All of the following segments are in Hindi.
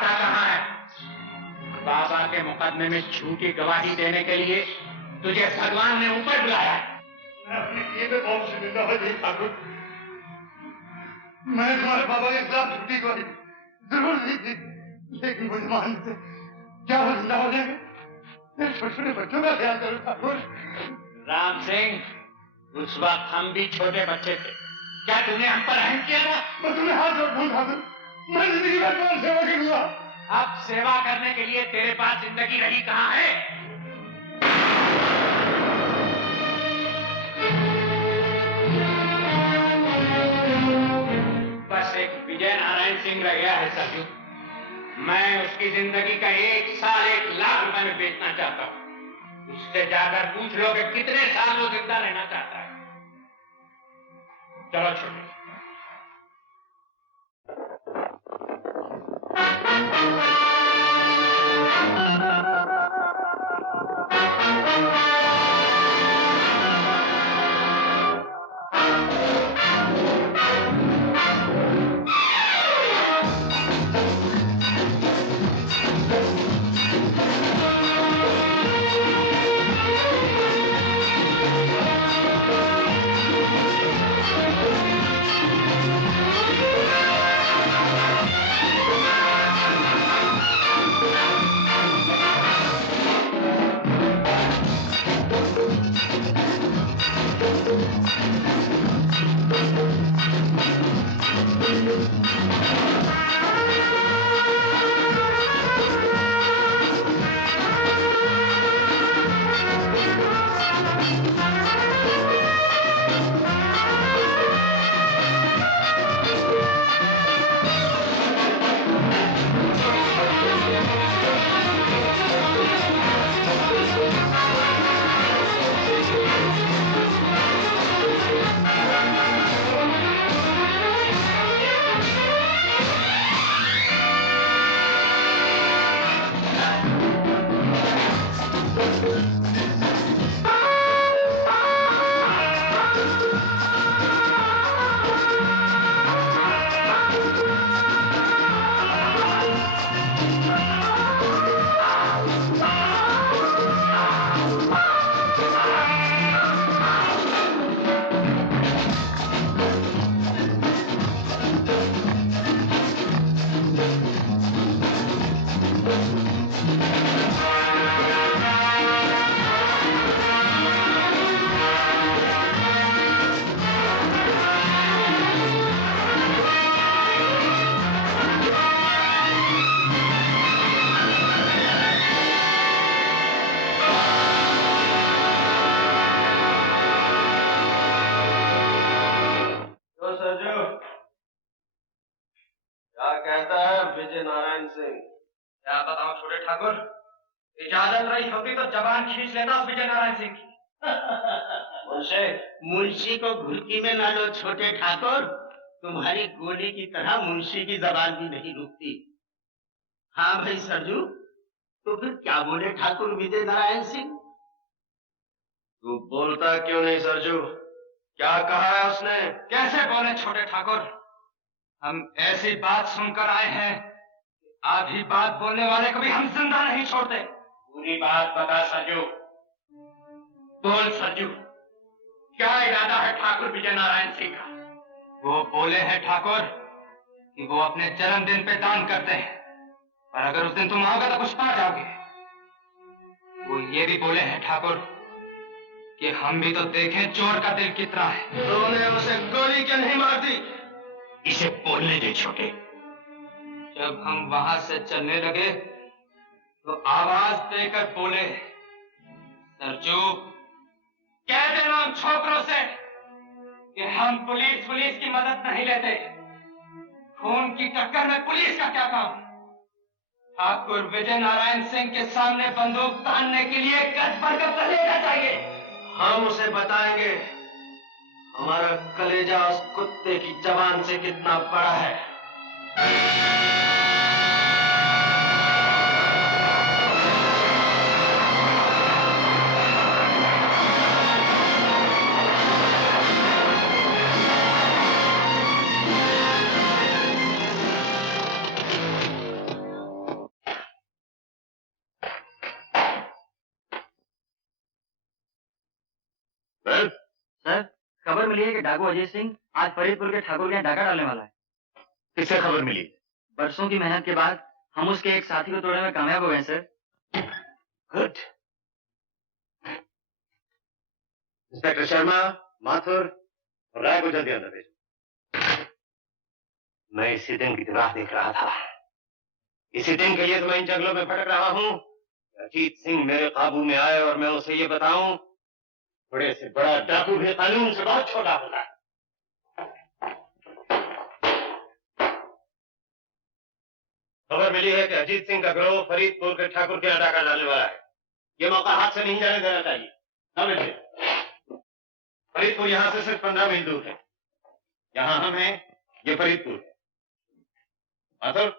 आता कहाँ है? बाबा के मुकदमे में झूठी गवाही देने के लिए तुझे भगवान ने ऊपर बुलाया है। मैं अपने किए पे बहुत शर्मिंदा हूँ जी ठाकुर। मैं तुम्हारे बाबा के खिलाफ झूठी गवाही जरूर दी थी, लेकिन मुझे मानते क्या वो जिंदा हो जाएंगे? छोटे छोटे बच्चों का ख्याल करो ठाकुर। राम सिंह, उस वक्त हम भी छोटे बच्चे थे, क्या तूने हम पर रहम किया था? मैं तुम्हें हाथ जोड़ता हूँ ठाकुर, मैं जिंदगी भर तुम्हारी सेवा करूंगा। अब सेवा करने के लिए तेरे पास जिंदगी रही कहाँ है? बस एक विजय नारायण सिंह रह गया है सरजू। मैं उसकी जिंदगी का 1 साल 1 लाख रुपए में बेचना चाहता हूँ। उससे जाकर पूछ लो कि कितने साल वो जिंदा रहना चाहता है। चलो छोटे। विजय नारायण सिंह। क्या बताऊं छोटे ठाकुर, इजाजत रही होती तो जबान खींच लेता उस विजय नारायण सिंह की। मुंशी को घुड़की में ना लो छोटे ठाकुर, तुम्हारी गोली की तरह मुंशी की जबान भी नहीं रुकती। हाँ भाई सरजू, तो फिर क्या बोले ठाकुर विजय नारायण सिंह? तू बोलता क्यों नहीं सरजू? क्या कहा है उसने? कैसे बोले छोटे ठाकुर? हम ऐसी बात सुनकर आए हैं, आधी बात बोलने वाले को भी हम जिंदा नहीं छोड़ते। पूरी बात बता सरजू, बोल सरजू, क्या इरादा है ठाकुर विजय नारायण सिंह का? वो बोले हैं ठाकुर कि वो अपने जन्मदिन पे दान करते हैं, पर अगर उस दिन तुम आओगे तो कुछ पा जाओगे। वो ये भी बोले हैं ठाकुर कि हम भी तो देखें चोर का दिल कितना है। तूने उसे गोली क्यों नहीं मार दी? इसे बोलने दे छोटे। जब हम वहां से चलने लगे तो आवाज देकर बोले, सरजू कह देना उन छोकरों से कि हम पुलिस की मदद नहीं लेते। खून की टक्कर में पुलिस का क्या काम? ठाकुर विजय नारायण सिंह के सामने बंदूक तानने के लिए गज भर का कलेजा चाहिए। हम उसे बताएंगे हमारा कलेजा उस कुत्ते की जबान से कितना बड़ा है। सर, खबर मिली है कि डाकू अजय सिंह आज फरीदपुर के ठाकुर के यहाँ डाका डालने वाला है। किससे खबर मिली? बरसों की मेहनत के बाद हम उसके एक साथी को तोड़ने में कामयाब हो गए sir. Good. Inspector Sharma, Mathur और राय को जल्दी अंदर भेजो। मैं इसी दिन की राह देख रहा था। इसी दिन के लिए तो मैं इन जंगलों में भटक रहा हूँ। अजीत सिंह मेरे काबू में आए और मैं उसे ये बताऊं, बड़े से बड़ा डाकू भी कानून से बहुत छोटा होता है। खबर मिली है कि अजीत सिंह का गिरोह फरीदपुर के ठाकुर के यहाँ डाका डालने वाला है। ये मौका हाथ से नहीं जाने देना चाहिए। फरीदपुर यहाँ से सिर्फ 15 मील दूर है। यहाँ हम हैं, ये फरीदपुर है। माथुर,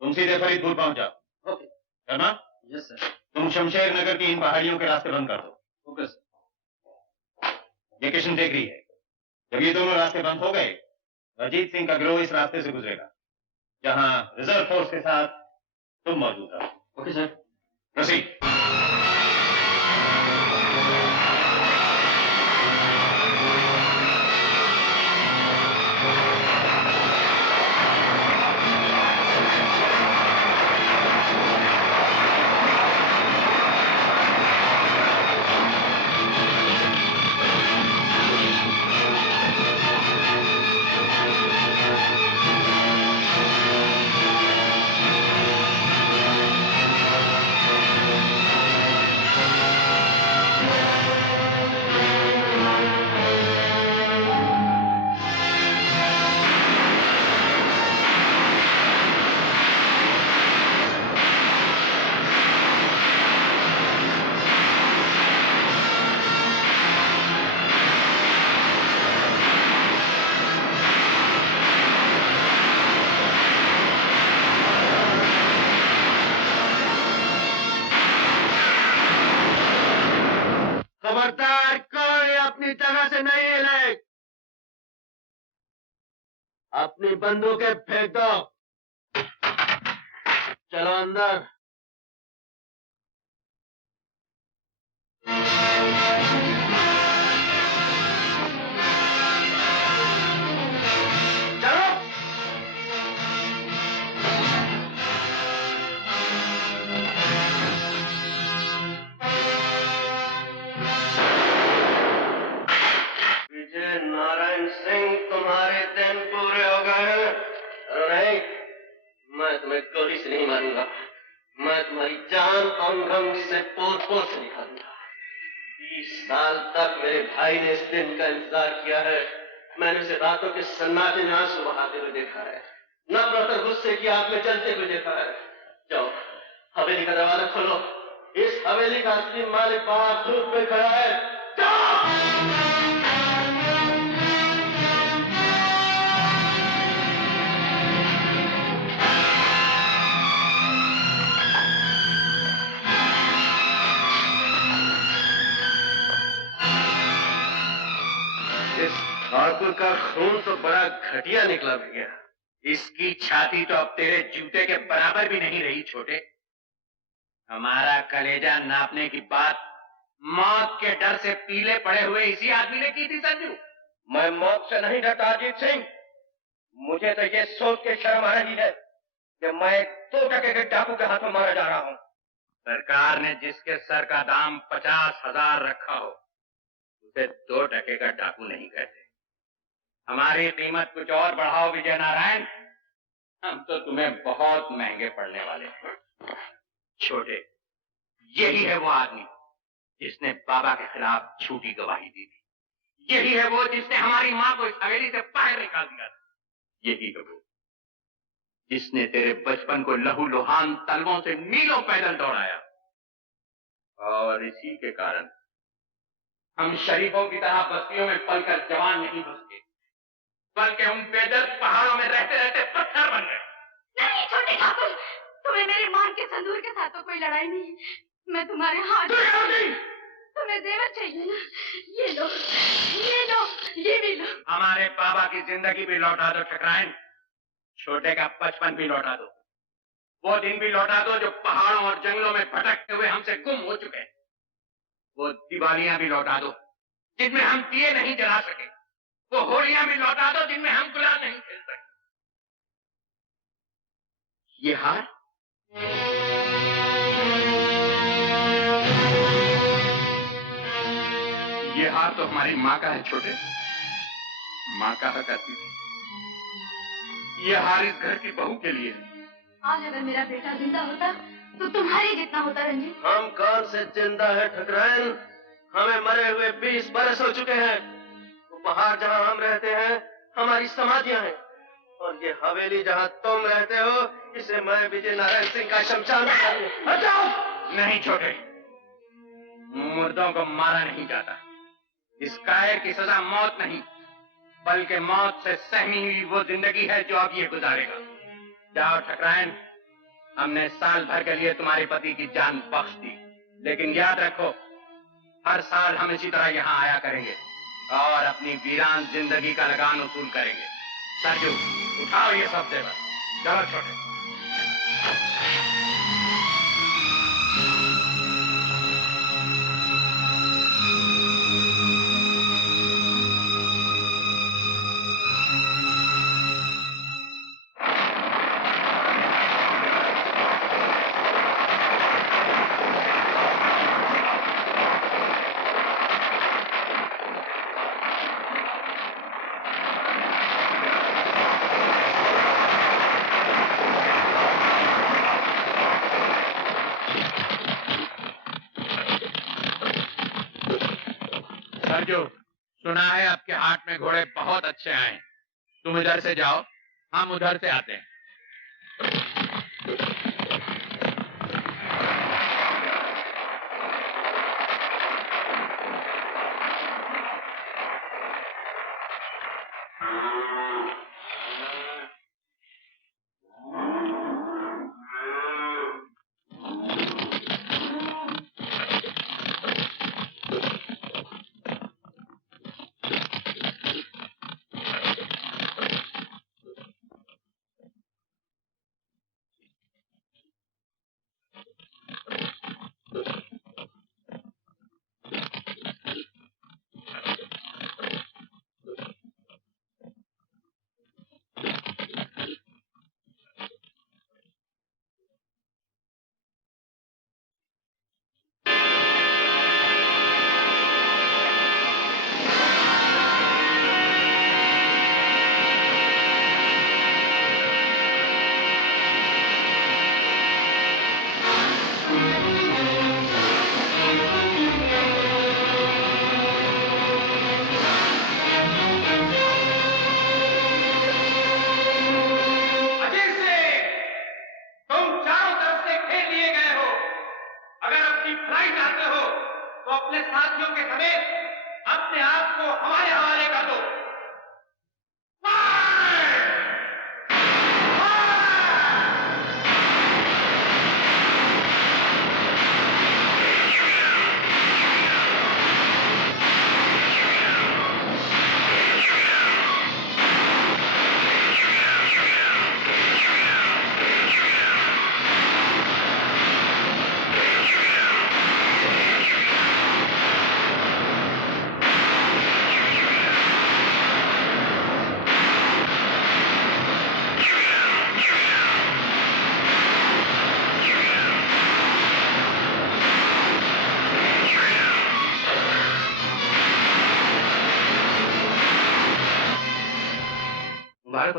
तुम सीधे फरीदपुर पहुंच जाओ। ओके। शर्मा? Yes sir. तुम शमशेर नगर की इन पहाड़ियों के रास्ते बंद कर दो। Okay sir. ये किशन टेकरी है। जब ये दोनों रास्ते बंद हो गए, अजीत सिंह का गिरोह इस रास्ते से गुजरेगा, जहां रिजर्व फोर्स के साथ तुम मौजूद रहो। Okay sir. प्रोसीड। खबरदार, कोई अपनी जगह से नहीं हिले। अपनी बंदूकें फेंक दो। चलो अंदर। चलो। विजय नारायण सिंह, तुम्हारे दिन पूरे हो गए हैं। नहीं, मैं तुम्हें गोली से नहीं मारूंगा। मैं तुम्हारी जान अंग से पोर से निकालूंगा। 20 साल तक मेरे भाई ने इस दिन का इंतजार किया है। मैंने उसे रातों के सन्नाटे में आंसू बहाते हुए देखा है, नफरत और गुस्से की आग में जलते हुए देखा है। जाओ, हवेली का दरवाजा खोलो। इस हवेली का असली मालिक बाहर धूप में खड़ा है। जाओ। इस ठाकुर का खून तो बड़ा घटिया निकला भैया। इसकी छाती तो अब तेरे जूते के बराबर भी नहीं रही छोटे। हमारा कलेजा नापने की बात मौत के डर से पीले पड़े हुए इसी आदमी ने की थी संजू। मैं मौत से नहीं डरता अजीत सिंह। मुझे तो ये सोच के शर्म आ रही है कि मैं 2 टके के डाकू के हाथों मारा जा रहा हूँ। सरकार ने जिसके सर का दाम 50,000 रखा हो, उसे 2 टके का डाकू नहीं कहते। हमारी कीमत कुछ और बढ़ाओ विजय नारायण, हम तो तुम्हें बहुत महंगे पड़ने वाले हैं। छोटे, यही है वो आदमी जिसने बाबा के खिलाफ झूठी गवाही दी थी। यही है वो जिसने हमारी मां को इस हवेली से बाहर निकाल दिया था। यही है वो जिसने तेरे बचपन को लहू लुहान तलवों से मीलों पैदल दौड़ाया। और इसी के कारण हम शरीफों की तरह बस्तियों में पलकर जवान नहीं हो सके, बल्कि हम बेदर्द पहाड़ों में रहते रहते पत्थर बन गए। नहीं छोटे ठाकुर, तुम्हें मेरे मां के संदूर के साथ तो कोई लड़ाई नहीं। मैं तुम्हारे हाथ। तुम्हें जेवर चाहिए ना? ये लो, ये लो, ये भी लो। हमारे बाबा की जिंदगी भी लौटा दो ठकराइन, छोटे का बचपन भी लौटा दो, वो दिन भी लौटा दो जो पहाड़ों और जंगलों में भटकते हुए हमसे गुम हो चुके हैं। वो दिवालियां भी लौटा दो जिनमें हम दिए नहीं जला सके, वो होलियां भी लौटा दो जिनमें हम गुलाल नहीं खेल सके। ये हार तो हमारी माँ का है छोटे, माँ कहा करती थी। ये हार इस घर की बहू के लिए है। आज अगर मेरा बेटा जिंदा होता तो तुम्हारे जितना होता रंजीत। हम कौन से जिंदा है ठकराइन, हमें मरे हुए 20 बरस हो चुके हैं। उपहार जहाँ हम रहते हैं हमारी समाधियां हैं, और ये हवेली जहाँ तुम रहते हो इसे मैं विजय नारायण सिंह का शमशान हटाओ। नहीं छोटे, मुर्दों को मारा नहीं जाता। इस कायर की सजा मौत नहीं, बल्कि मौत से सहमी हुई वो जिंदगी है जो अब ये गुजारेगा। जाओ ठकराइन, हमने साल भर के लिए तुम्हारे पति की जान बख्श दी, लेकिन याद रखो हर साल हम इसी तरह यहाँ आया करेंगे और अपनी वीरान जिंदगी का लगान वसूल करेंगे। सरजू, उठाओ ये सब जेवर। चलो छोटे। सुना है आपके हाट में घोड़े बहुत अच्छे आए। तुम इधर से जाओ, हम उधर से आते हैं।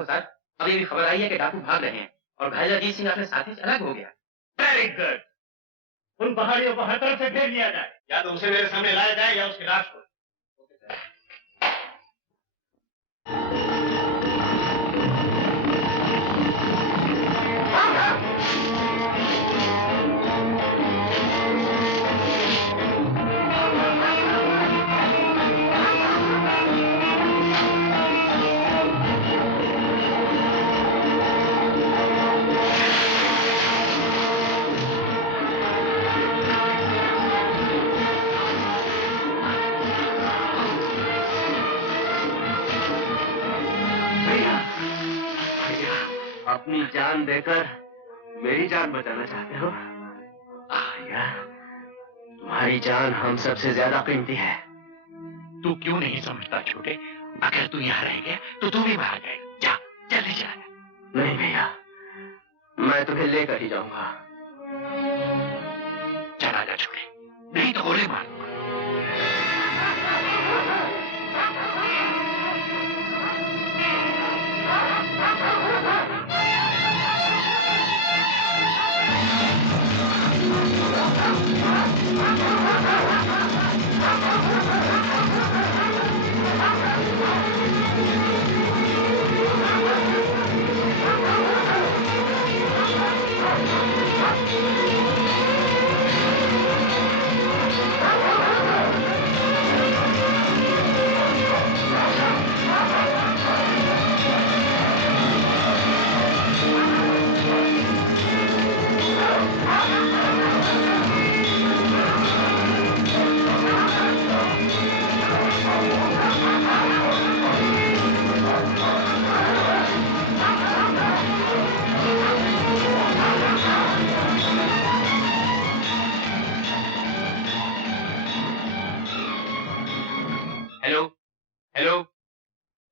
सर, अभी भी खबर आई है कि डाकू भाग रहे हैं और घायल अजीत सिंह अपने साथी से अलग हो गया। Very good. उन पहाड़ियों को हर तरफ से घेर लिया जाए, या तो उसे मेरे सामने लाया जाए या उसकी लाश को। अपनी जान देकर मेरी जान बचाना चाहते हो? यार, तुम्हारी जान हम सबसे ज्यादा कीमती है। तू क्यों नहीं समझता छोटे? अगर तू यहाँ रह गया तो तू भी बाहर जाएगा। जा, जल्दी जा। नहीं भैया, मैं तुम्हें लेकर ही जाऊंगा। चला जा छोटे, नहीं तो गोली मार।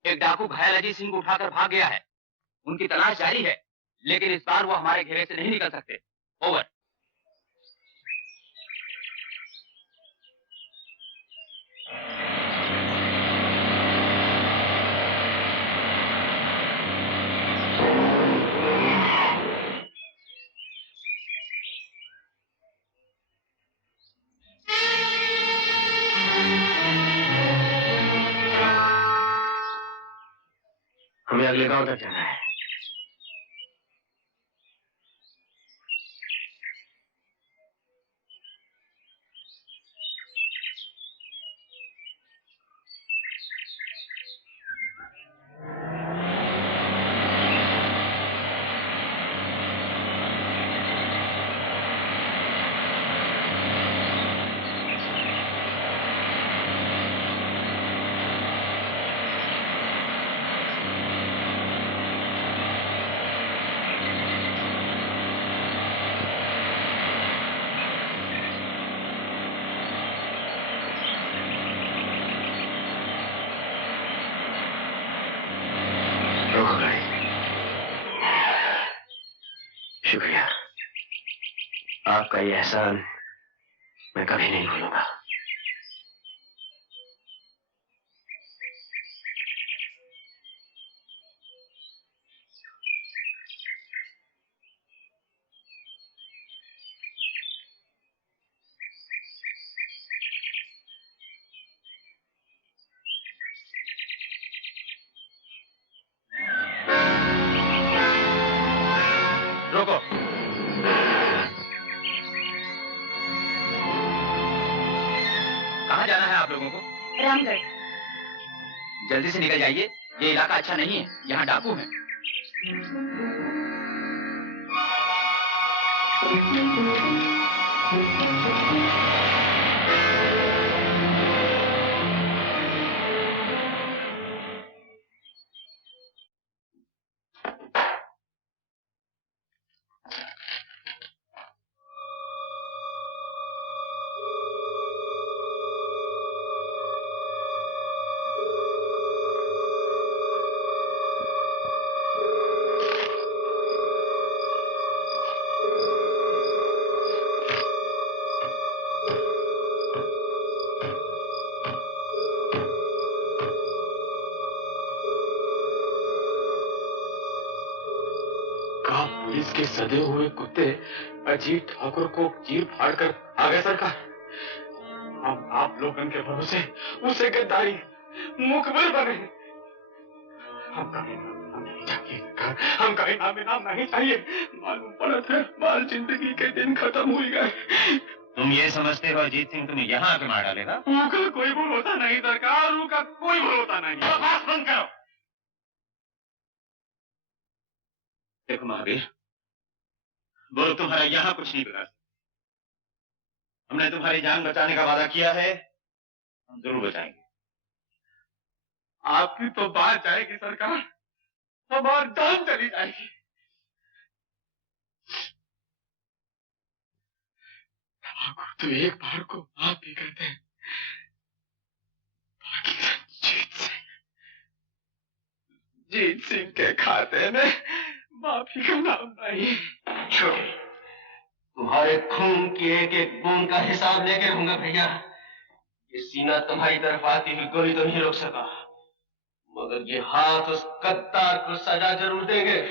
एक डाकू घायल अजीत सिंह को उठाकर भाग गया है। उनकी तलाश जारी है, लेकिन इस बार वो हमारे घेरे से नहीं निकल सकते। ओवर। हमें अगले गांव तक जाना है। शुक्रिया, आपका ये एहसान मैं कभी नहीं भूलूंगा। रोको। कहाँ जाना है आप लोगों को? रामगढ़। जल्दी से निकल जाइए, ये इलाका अच्छा नहीं है, यहाँ डाकू हैं। पुलिस के सदे हुए कुत्ते अजीत ठाकुर को चीर फाड़ कर आ गए सरकार। हम आप लोगों के भरोसे उसे गद्दारी मुखबिर बने। हमका इनाम नहीं चाहिए सरकार, हमका इनाम नहीं चाहिए। मालूम पड़ता है बाल जिंदगी के दिन खत्म हो गए। तुम ये समझते हो अजीत सिंह तुम्हें यहाँ आके मार डालेगा? उनका कोई भरोसा नहीं सरकार, उनका कोई भरोसा नहीं। बकवास बंद करो। देखो महावीर, वो लोग तुम्हारा यहाँ कुछ नहीं बिगाड़ सकते। हमने तुम्हारी जान बचाने का वादा किया है, हम जरूर बचाएंगे। आपकी तो बात जाएगी सरकार, हमारी जान चली जाएगी। तो एक बार को माफ भी करते हैं, जीत सिंह के खाते में माफी का नाम नहीं। छोटे, तुम्हारे खून की एक एक बूंद का हिसाब लेके रहूंगा भैया। ये सीना तुम्हारी तरफ आती हुई गोली तो नहीं रोक सका, मगर ये हाथ उस गद्दार को सजा जरूर देंगे।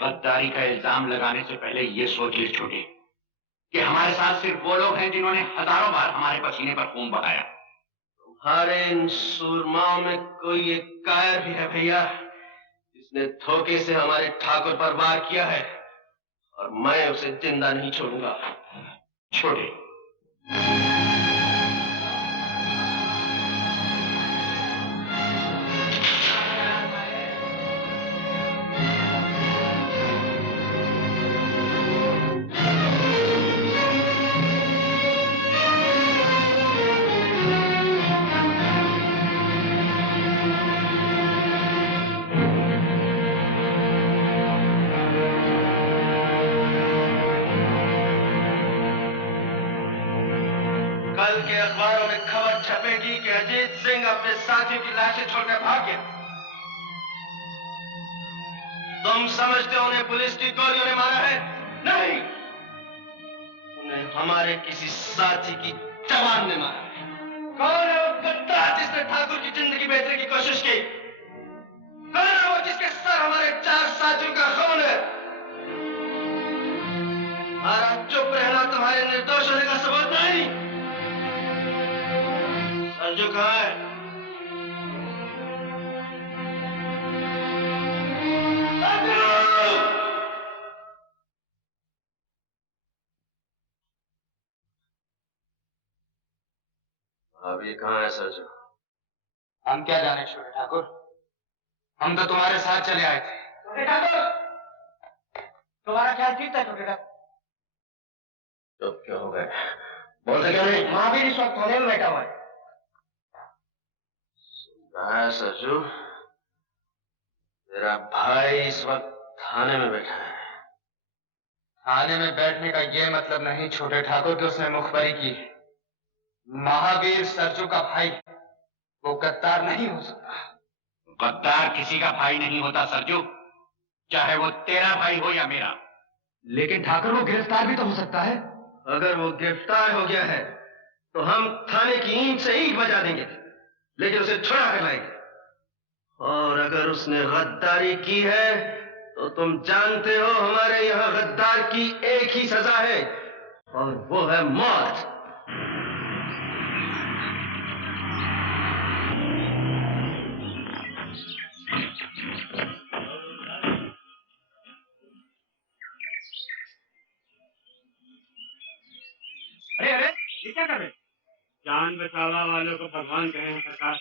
गद्दारी का इल्जाम लगाने से पहले ये सोच ले छोटे कि हमारे साथ सिर्फ वो लोग हैं जिन्होंने हजारों बार हमारे पसीने पर खून बहाया। तुम्हारे इन सूरमाओं में कोई एक कायर भी है भैया, जिसने धोखे से हमारे ठाकुर पर वार किया है, और मैं उसे जिंदा नहीं छोड़ूंगा। छोटे, कल के अखबारों में खबर छपेगी कि अजीत सिंह अपने साथियों की लाशें छोड़कर भाग गया। तुम समझते हो उन्हें पुलिस की गोलियों ने मारा है? नहीं, उन्हें हमारे किसी साथी की जवान ने मारा है। कौन है वो गद्दार जिसने ठाकुर की जिंदगी बेचने की कोशिश की? कौन है वो जिसके सर हमारे 4 साथियों का खून है? हमारा चुप रहना तुम्हारे निर्दोष होने का सबूत नहीं। सरजू कहाँ है? अभी कहाँ है सरजू? हम क्या जाने छोटे ठाकुर, हम तो तुम्हारे साथ चले आए थे। छोटे ठाकुर, तुम्हारा ख्याल ठीक था छोटे ठाकुर। चुप क्यों हो गए? बोलते क्यों नहीं? महावीर इस वक्त थाने में बैठा हुआ है। कहाँ है सरजू? तेरा भाई इस वक्त थाने में बैठा है। थाने में बैठने का ये मतलब नहीं छोटे ठाकुर कि उसने मुखबरी की। महावीर सरजू का भाई, वो गद्दार नहीं हो सकता। गद्दार किसी का भाई नहीं होता सरजू, चाहे वो तेरा भाई हो या मेरा। लेकिन ठाकुर वो गिरफ्तार भी तो हो सकता है। अगर वो गिरफ्तार हो गया है तो हम थाने की ईंट से ईंट बजा देंगे, लेकिन उसे छुड़ा कर लाएंगे। और अगर उसने गद्दारी की है तो तुम जानते हो हमारे यहाँ गद्दार की एक ही सजा है, और वो है मौत। अरे अरे, ये क्या कर रहे? जान बचावा वालों को भगवान कहें सरकार।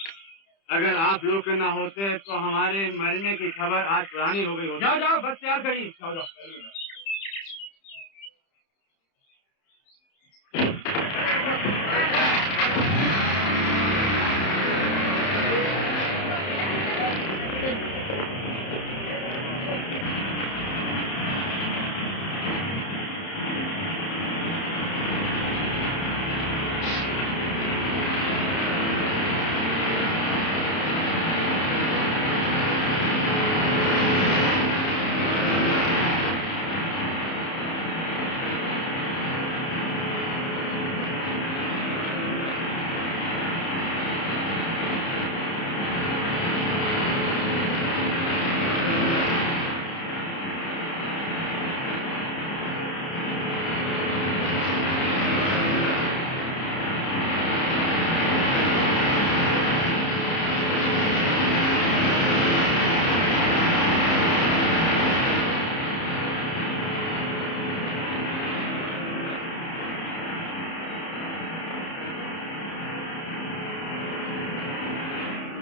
अगर आप लोग के ना होते तो हमारे मरने की खबर आज पुरानी हो गई होती। जाओ जाओ, बस तैयार करिए। जाओ जाओ।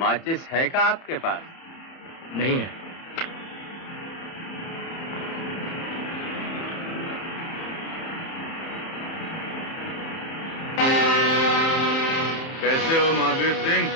माचिस है क्या आपके पास? नहीं है। कैसे हो महावीर सिंह?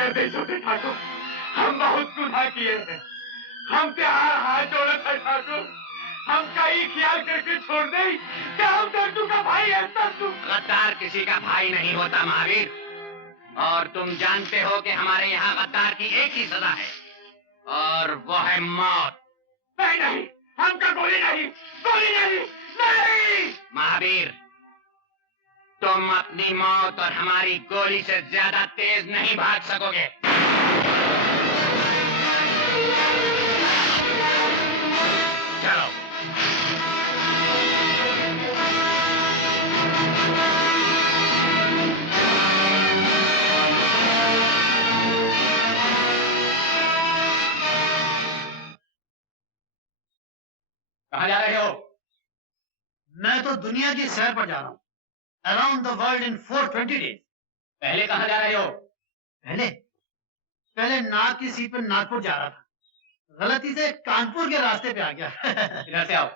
कर दे छोटे ठाकुर, हम बहुत गुनाह किए हैं, हमसे हाथ जोड़ा था ठाकुर, हम का ही ख्याल करके छोड़ दे कि हम सरजू का भाई है। सरजू गद्दार किसी का भाई नहीं होता महावीर, और तुम जानते हो कि हमारे यहाँ गद्दार की एक ही सजा है और वो है मौत। नहीं नहीं, हमका गोली नहीं, गोली नहीं, नहीं। महावीर, तुम अपनी मौत और हमारी गोली से ज्यादा तेज नहीं भाग सकोगे। चलो। कहाँ जा रहे हो? मैं तो दुनिया की सैर पर जा रहा हूँ, around the world in 420 days. पहले कहाँ जा रहे हो? पहले नाग की सीट पर नागपुर जा रहा था, गलती से कानपुर के रास्ते पे आ गया। इधर से आओ।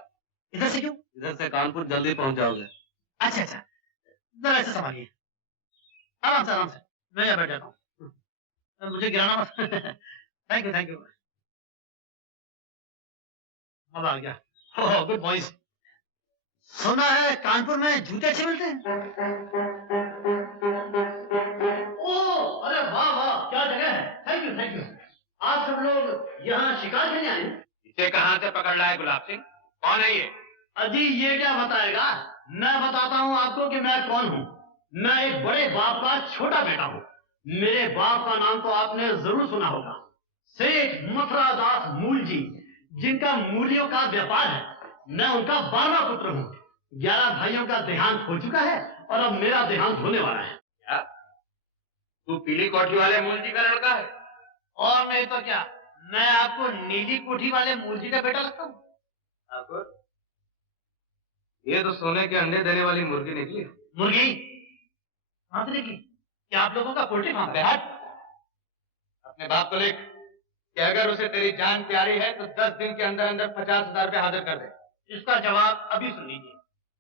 इधर से क्यों? इधर से कानपुर जल्दी पहुंच जाओगे। अच्छा अच्छा, जरा ऐसे संभालिए, आराम से मैं यहाँ बैठ जाता हूँ, मुझे गिराना मत। Thank you. अब आ गया। Oh good boys. सुना है कानपुर में जूते अच्छे मिलते हैं। ओह अरे वाह, क्या जगह है। Thank you. आप सब लोग यहाँ शिकार करने आए? इसे कहाँ से पकड़ लाए गुलाब सिंह? कौन है ये? अजी ये क्या बताएगा, मैं बताता हूँ आपको कि मैं कौन हूँ। मैं एक बड़े बाप का छोटा बेटा हूँ। मेरे बाप का नाम तो आपने जरूर सुना होगा, सेठ मथुरा दास मूल जी, जिनका मूलियों का व्यापार है। मैं उनका 12वां पुत्र हूँ। 11 भाइयों का देहांत हो चुका है और अब मेरा देहांत होने वाला है। क्या? तू पीली कोठी वाले मूल जी का लड़का है? और नहीं तो क्या, मैं आपको नीली कोठी वाले मूल जी का बेटा लगता हूँ। ठाकुर, ये तो सोने के अंडे देने वाली मुर्गी निकली। मुर्गी कहाँ से निकली? क्या आप लोगों का पोल्ट्री फार्म है? अपने बाप को लिख कि अगर उसे तेरी जान प्यारी है तो 10 दिन के अंदर अंदर 50,000 रुपए हाजिर कर दे। इसका जवाब अभी सुन लीजिए।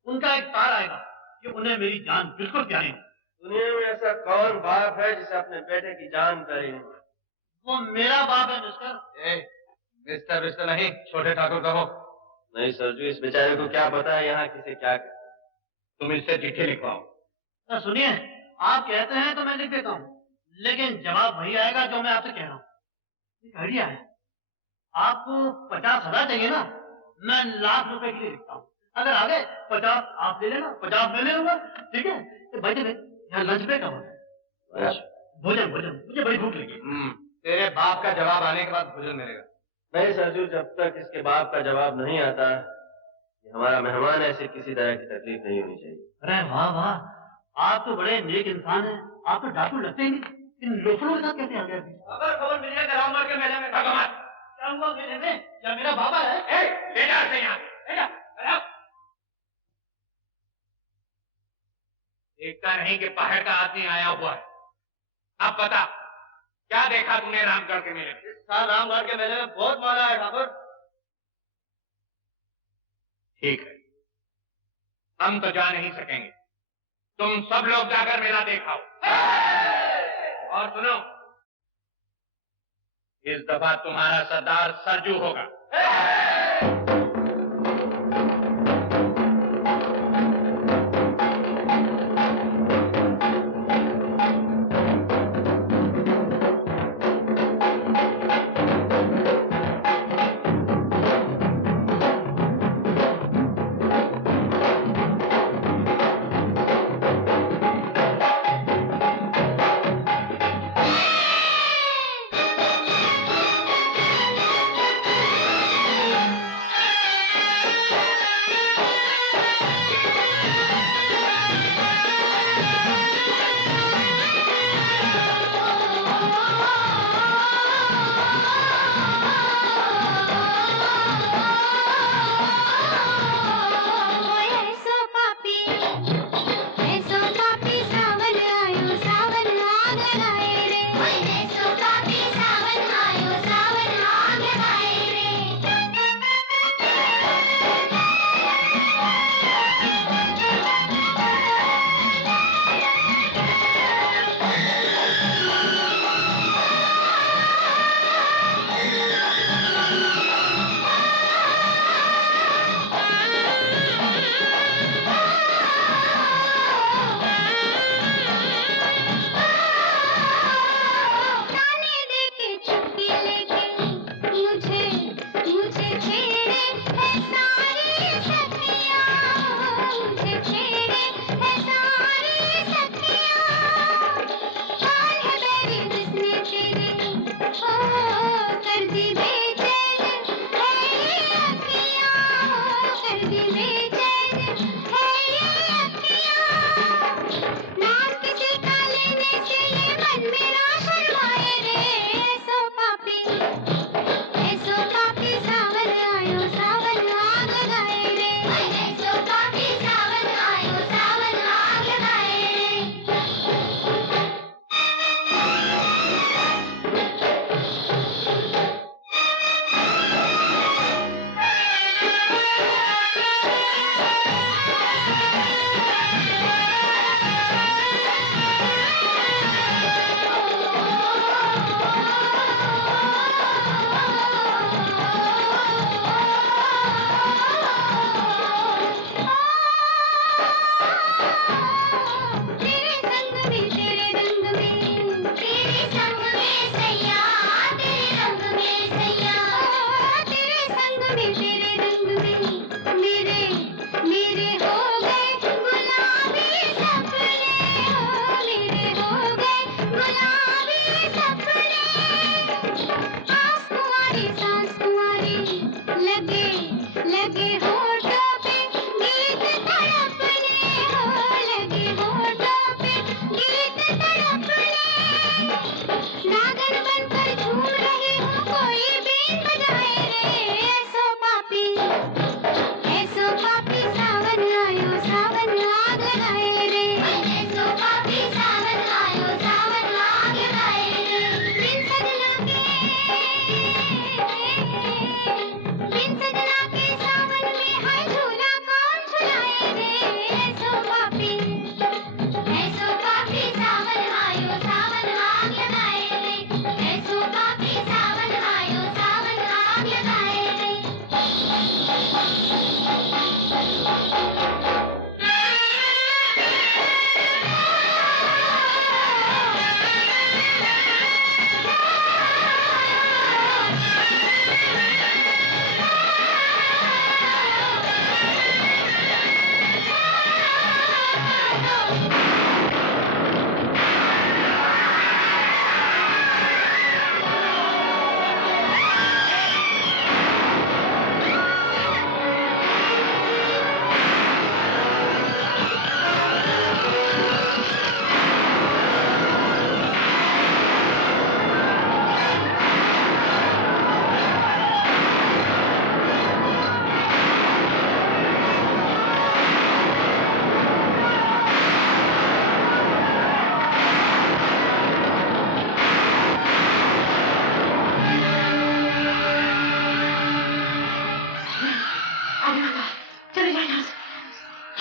उनका एक तार आएगा कि उन्हें मेरी जान बिल्कुल प्यारी है। दुनिया में ऐसा कौन बाप है जिसे अपने बेटे की जान प्यारी नहीं? वो मेरा बाप है मिस्टर। मिस्टर नहीं, छोटे ठाकुर कहो। नहीं सरजू, इस बेचारे को क्या पता है यहाँ किसे क्या कहते हैं। तुम इससे चिट्ठी लिखवाओ। तो सुनिए, आप कहते हैं तो मैं लिख देता हूँ, लेकिन जवाब वही आएगा जो मैं आपसे कह रहा हूँ। एक आइडिया है, आपको 50,000 चाहिए ना, मैं लाख रुपए के लिए लिखता हूँ। अगर आगे 50 आप ले लेना, 50 मैं ले लूंगा, ठीक है? तो भाई यहाँ लंच ब्रेक होगा, भोजन मुझे बड़ी भूख लगी। तेरे बाप का जवाब आने के बाद भोजन मिलेगा। नहीं सरजू, जब तक इसके बाप का जवाब नहीं आता, हमारा मेहमान ऐसे किसी तरह की तकलीफ नहीं होनी चाहिए। अरे वाह, आप तो बड़े नेक इंसान हैं। आप तो डाकू लगते हैं, इन लोफरों के साथ कैसे आ गए? अगर खबर मिल जाए रामगढ़ के मेले में। क्या हुआ मेले में? क्या मेरा बाबा है? ले जा से यहाँ। देखता नहीं कि पहाड़ का आदमी आया हुआ है। अब बता, क्या देखा तूने रामगढ़ के मेले में? इस साल रामगढ़ के मेले में बहुत माला है ठाकुर। ठीक है, हम तो जा नहीं सकेंगे, तुम सब लोग जाकर मेला देखाओ। और सुनो, इस दफा तुम्हारा सरदार सरजू होगा।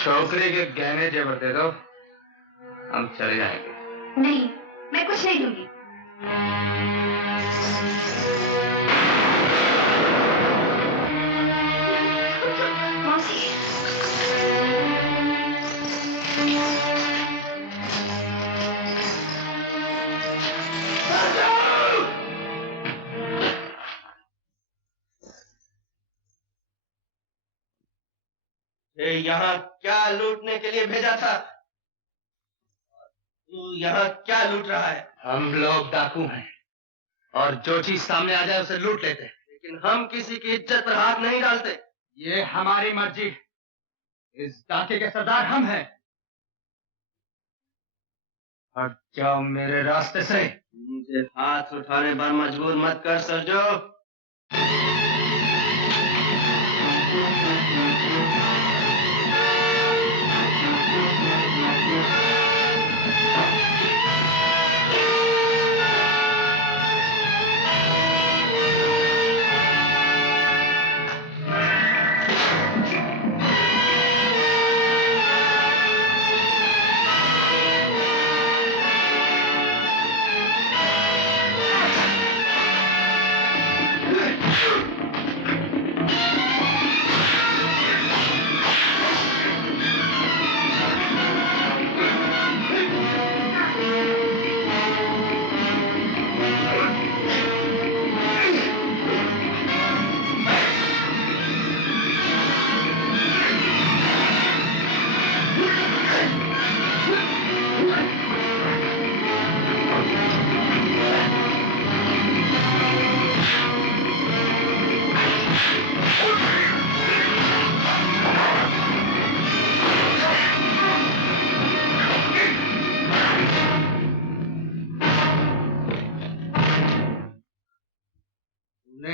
छोकरी के गहने जेवर दे दो, हम चले जाएंगे। नहीं, मैं कुछ नहीं दूंगी। मौसी। ये यहाँ क्या लूटने के लिए भेजा था? तू यहाँ क्या लूट रहा है? हम लोग डाकू हैं और जो चीज सामने आ जाए उसे लूट लेते हैं। लेकिन हम किसी की इज्जत पर हाथ नहीं डालते। ये हमारी मर्जी। इस डाके के सरदार हम हैं। हट जाओ मेरे रास्ते से। मुझे हाथ उठाने पर मजबूर मत कर सरजो।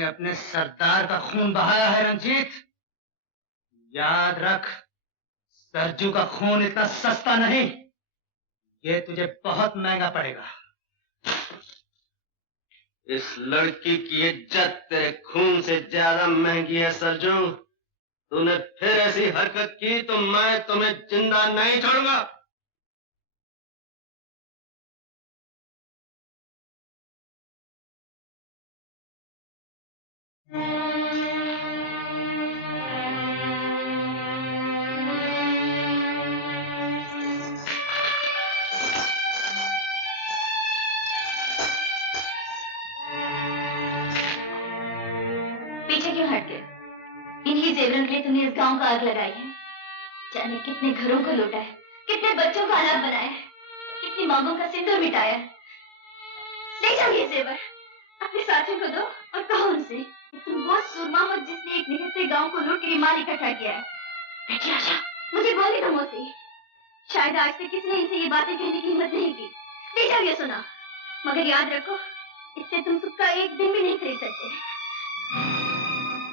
अपने सरदार का खून बहाया है रंजीत। याद रख, सरजू का खून इतना सस्ता नहीं। ये तुझे बहुत महंगा पड़ेगा। इस लड़की की इज्जत तेरे खून से ज्यादा महंगी है सरजू। तूने फिर ऐसी हरकत की तो मैं तुम्हें जिंदा नहीं छोड़ूंगा। जेवरों के लिए तुमने इस गांव का आग लगाई है। जाने कितने घरों को लूटा है, कितने बच्चों को अनाथ बनाया है, कितनी मांगों का सिंदूर मिटाया है। ले जाओ ये जेवर, अपने साथियों को दो और कहो उनसे तुम बहुत सूरमा हो जिसने एक निहत्थे गांव को लूट कर माल इकट्ठा किया है। बेटी आशा, मुझे बोलने दो मुझसे। शायद आज तक किसी ने इनसे ये बातें कहने की हिम्मत नहीं की। ले जाओ ये सुना, मगर याद रखो इससे तुम सुख का एक दिन भी नहीं खरीद सकते।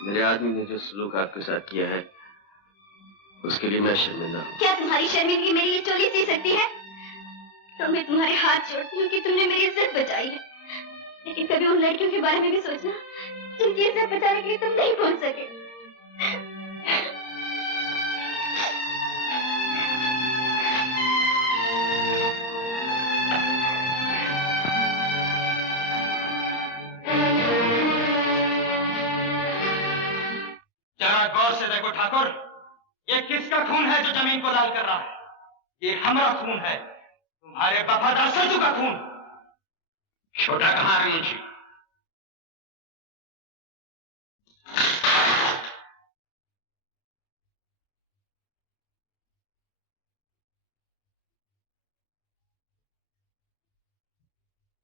मेरे आदमी ने जो सलूक आपके साथ किया है उसके लिए मैं शर्मिंदा हूँ। क्या तुम्हारी शर्मिंदगी मेरी ये चोली सी सकती है? तो मैं तुम्हारे हाथ जोड़ती हूँ कि तुमने मेरी इज्जत बचाई है, लेकिन कभी उन लड़कियों के बारे में भी सोचना जिनकी इज्जत बचाने के लिए तुम नहीं पहुंच सके। जरा गौर से देखो ठाकुर, ये किसका खून है जो जमीन को लाल कर रहा है? ये हमारा खून है, तुम्हारे वफादार सजू का खून। छोटा कहाँ है मुंशी?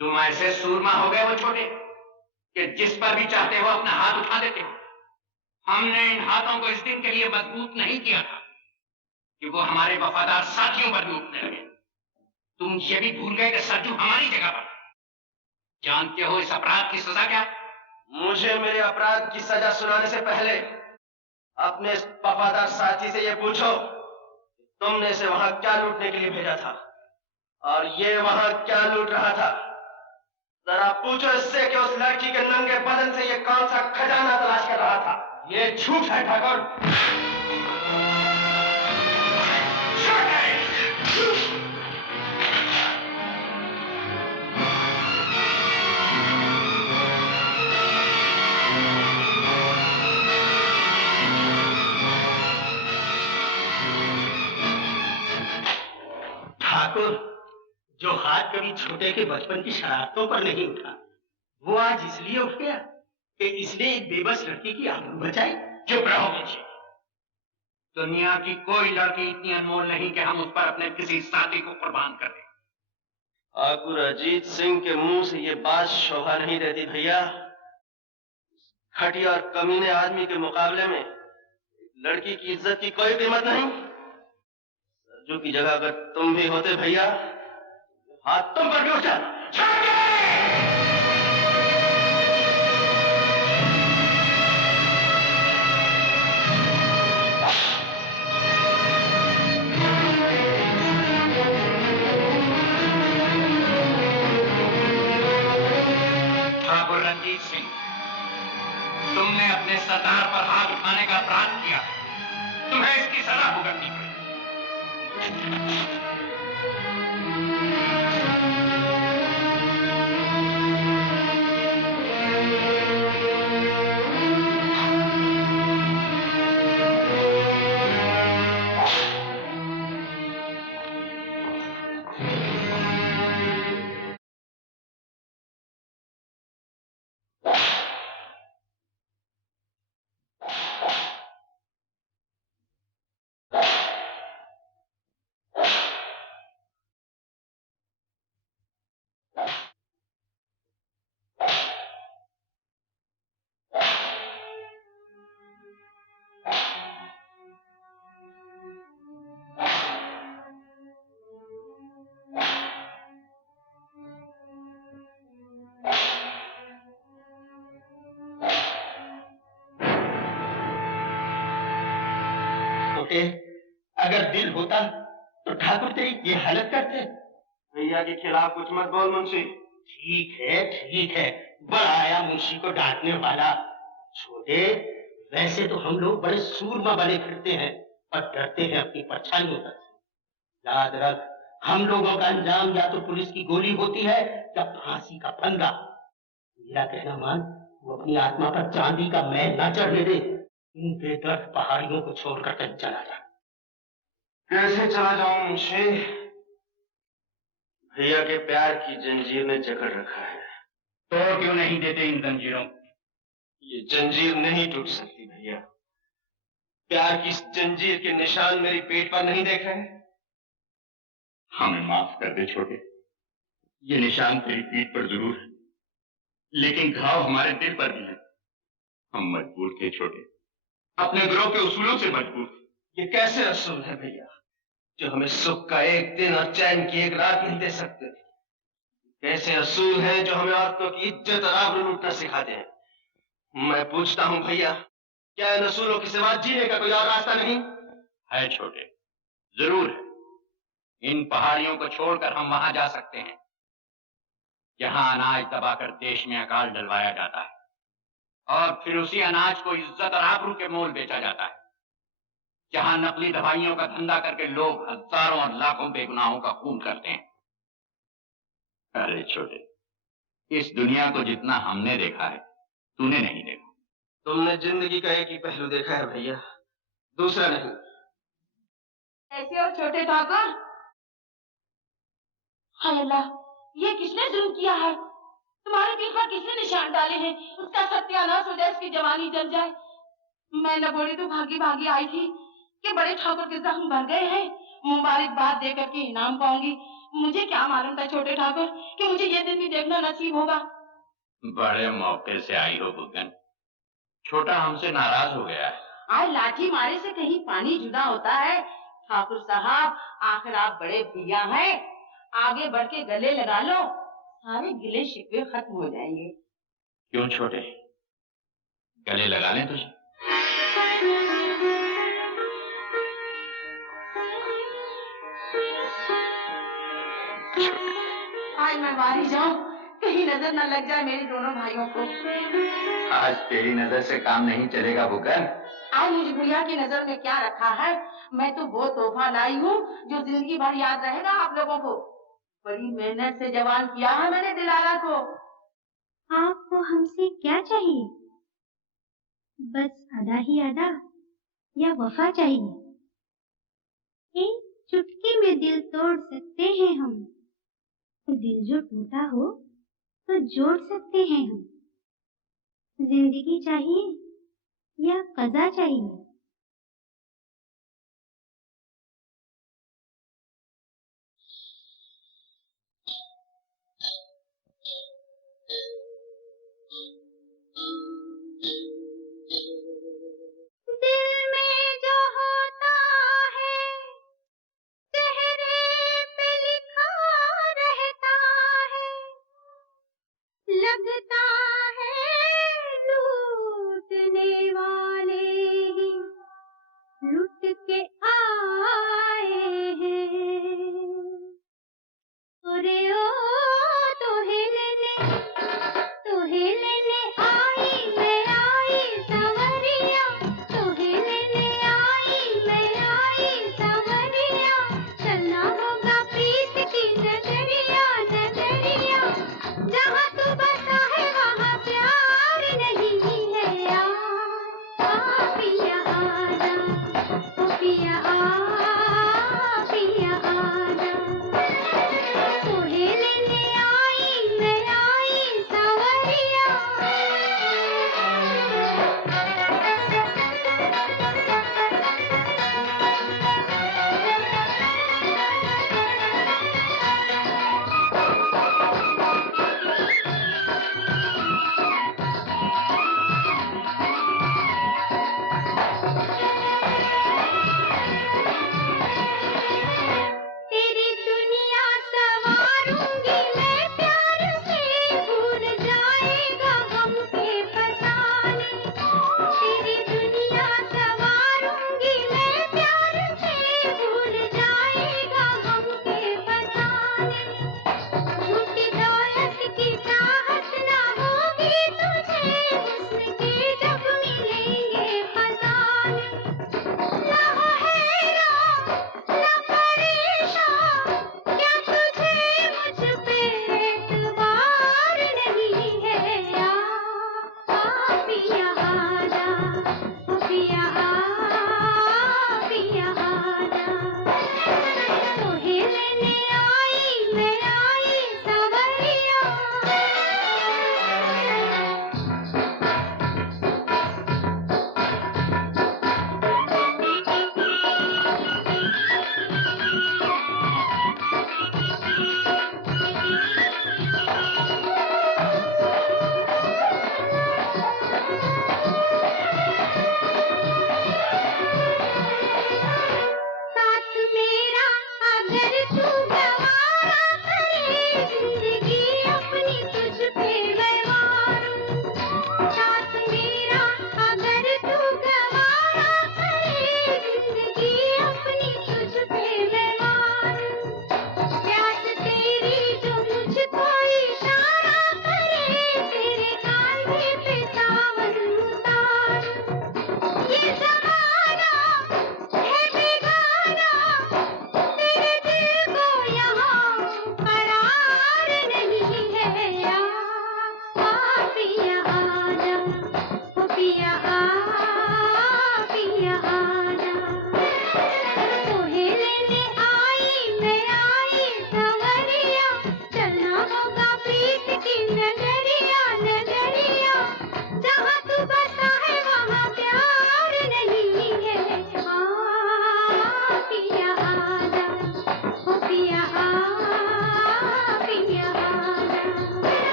तुम ऐसे सूरमा हो गए हो छोटे कि जिस पर भी चाहते हो अपना हाथ उठा देते हो। हमने इन हाथों को इस दिन के लिए मजबूत नहीं किया था कि वो हमारे वफादार साथियों पर भी उठने लगे। तुम ये भी भूल गए कि सरजू हमारी जगह पर। जानते हो इस अपराध की सजा क्या? मुझे मेरे अपराध की सजा सुनाने से पहले अपने इस वफादार साथी से ये पूछो तुमने इसे वहां क्या लूटने के लिए भेजा था और ये वहां क्या लूट रहा था। जरा पूछो इससे कि उस लड़की के नंगे बदन से ये कौन सा खजाना तलाश कर रहा था। ये झूठ है ठाकुर। ठाकुर, जो हाथ कभी छोटे के बचपन की शरारतों पर नहीं उठा, वो आज इसलिए उठ गया कि इसने एक बेबस लड़की की आबरू बचाई। चुप रहो मुंशी। दुनिया की कोई लड़की इतनी अनमोल नहीं कि हम उस पर अपने किसी साथी को कुर्बान कर दें। ठाकुर अजीत सिंह के मुंह से ये बात शोभा नहीं देती भैया। घटिया और कमीने आदमी के मुकाबले में लड़की की इज्जत की कोई कीमत नहीं। सरजू की जगह अगर तुम भी होते भैया, हाथ तुम पर भी उठ जाता। ठाकुर रंजीत सिंह, तुमने अपने सरदार पर हाथ उठाने का अपराध किया, तुम्हें इसकी सजा भुगतनी पड़ेगी। अगर दिल होता तो ठाकुर तेरी ये हालत करते। भैया के खिलाफ कुछ मत बोल मुंशी। ठीक है, बड़ा आया मुंशी को डांटने वाला। छोटे, वैसे तो हम लोग बड़े सूरमा बने फिरते हैं और डरते हैं अपनी परछाइयों तक से। याद रख, हम लोगों का अंजाम या तो पुलिस की गोली होती है या फांसी का फंदा। मेरा कहना मान, वो अपनी आत्मा पर चांदी का मैल ना चढ़ने दे। इन बेदर्द पहाड़ियों को छोड़कर कहीं चला जा। कैसे चला जाऊं मुंशी? भैया के प्यार की जंजीर ने जकड़ रखा है। तोड़ क्यों नहीं देते इन जंजीरों? ये जंजीर नहीं टूट सकती भैया। प्यार की इस जंजीर के निशान मेरी पेट पर नहीं देख रहे? हमें माफ कर दे छोटे, ये निशान तेरी पीठ पर जरूर है, लेकिन घाव हमारे दिल पर भी है। हम मजबूर थे छोटे, अपने गिरोह के उसूलों से मजबूर थे। ये कैसे असूल है भैया जो हमें सुख का एक दिन और चैन की एक रात नहीं दे सकते? कैसे असूल हैं जो हमें औरतों की इज्जत और आबरू लूटना सिखाते हैं? मैं पूछता हूं भैया, क्या इन असूलों के सिवा जीने का कोई और रास्ता नहीं है? छोटे, जरूर है। इन पहाड़ियों को छोड़कर हम वहां जा सकते हैं जहां अनाज दबाकर देश में अकाल डलवाया जाता है और फिर उसी अनाज को इज्जत और आबरू के मोल बेचा जाता है, जहां नकली दवाइयों का धंधा करके लोग हजारों और लाखों बेगुनाहों का खून करते हैं। अरे छोटे, इस दुनिया को जितना हमने देखा है तूने नहीं देखा। तुमने जिंदगी का एक ही पहलू देखा है भैया, दूसरा नहीं। ऐसे और छोटे ठाकुर, हाय अल्लाह, ये किसने जुल्म किया है? तुम्हारे दिल पर किसने निशान डाले हैं? उसका सत्यानाश हो जाए, उसकी जवानी जल जाए। मैं लगोड़ी तो भागी भागी आई थी कि बड़े ठाकुर के जख्म भर गए हैं, मुबारकबाद दे करके इनाम पाऊंगी। मुझे क्या मालूम था छोटे ठाकुर कि मुझे ये दिन भी देखना नसीब होगा। बड़े मौके से आई हो बुगन, छोटा हमसे नाराज हो गया है। आज लाठी मारे से कहीं पानी जुदा होता है? ठाकुर साहब, आखिर आप बड़े भैया हैं, आगे बढ़ के गले लगा लो, सारे गिले शिकवे खत्म हो जाएंगे। क्यों छोटे, गले लगा लें तुझे? आज मैं मारी जाऊं, कहीं नजर न लग जाए मेरे दोनों भाइयों को। आज तेरी नजर से काम नहीं चलेगा बुगन। आज मुझे बुढ़िया की नजर में क्या रखा है? मैं तो वो तोहफा लाई हूँ जो जिंदगी भर याद रहेगा आप लोगों को। बड़ी मेहनत से जवान किया है मैंने दिलारा को। आपको हमसे क्या चाहिए? बस अदा ही अदा या वफा चाहिए? एक चुटकी में दिल तोड़ सकते हैं हम, दिल जो टूटा हो तो जोड़ सकते हैं हम। जिंदगी चाहिए या कज़ा चाहिए? दिल में जो होता है चेहरे पे लिखा रहता है, लगता है लूटने वाले ही लुट के आए हैं। अरे ओ तोहे लेने आई सवरिया, तोहे लेने आई सवरिया, चलना होगा प्रीत की नजरिया, नजरिया, जहाँ तू बसा है वहाँ प्यार नहीं है यार। आ पिया आजा, ओ पिया पिया आजा, तोहे लेने आई सवरिया। तेरी दुनिया सवारूंगी मैं प्यार से, भूल जाएगा गम के फसाने। तेरी दुनिया सवारूंगी मैं प्यार से, भूल जाएगा गम के फसाने। झूठी दौलत की चाहत ना होगी तुझे, हुस्न के जब मिलेंगे खजाने। ना हो हैरान ना परेशान, क्या तुझे मुझ पे एतबार नहीं है यार। आ पिया आजा, ओ पिया आजा, तोहे लेने आई सवरिया।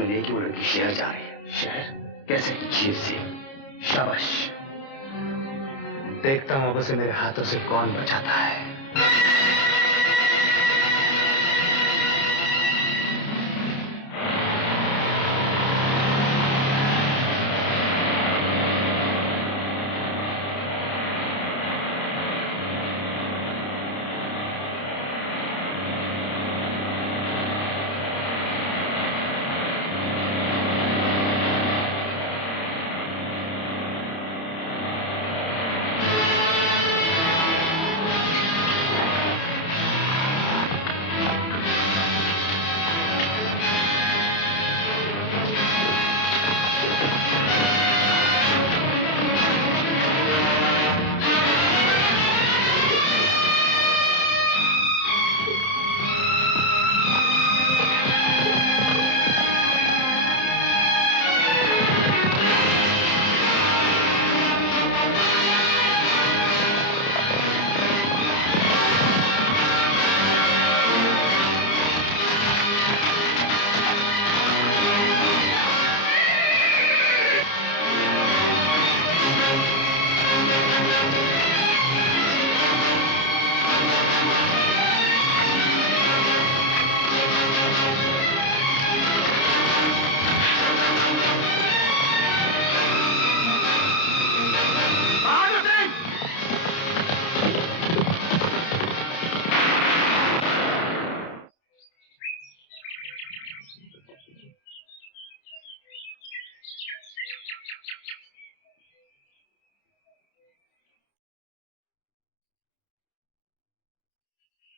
मिली कि वो लड़की शहर जा रही है। शहर? कैसे? जीप से। शाबाश। देखता हूं अब उसे मेरे हाथों से कौन बचाता है।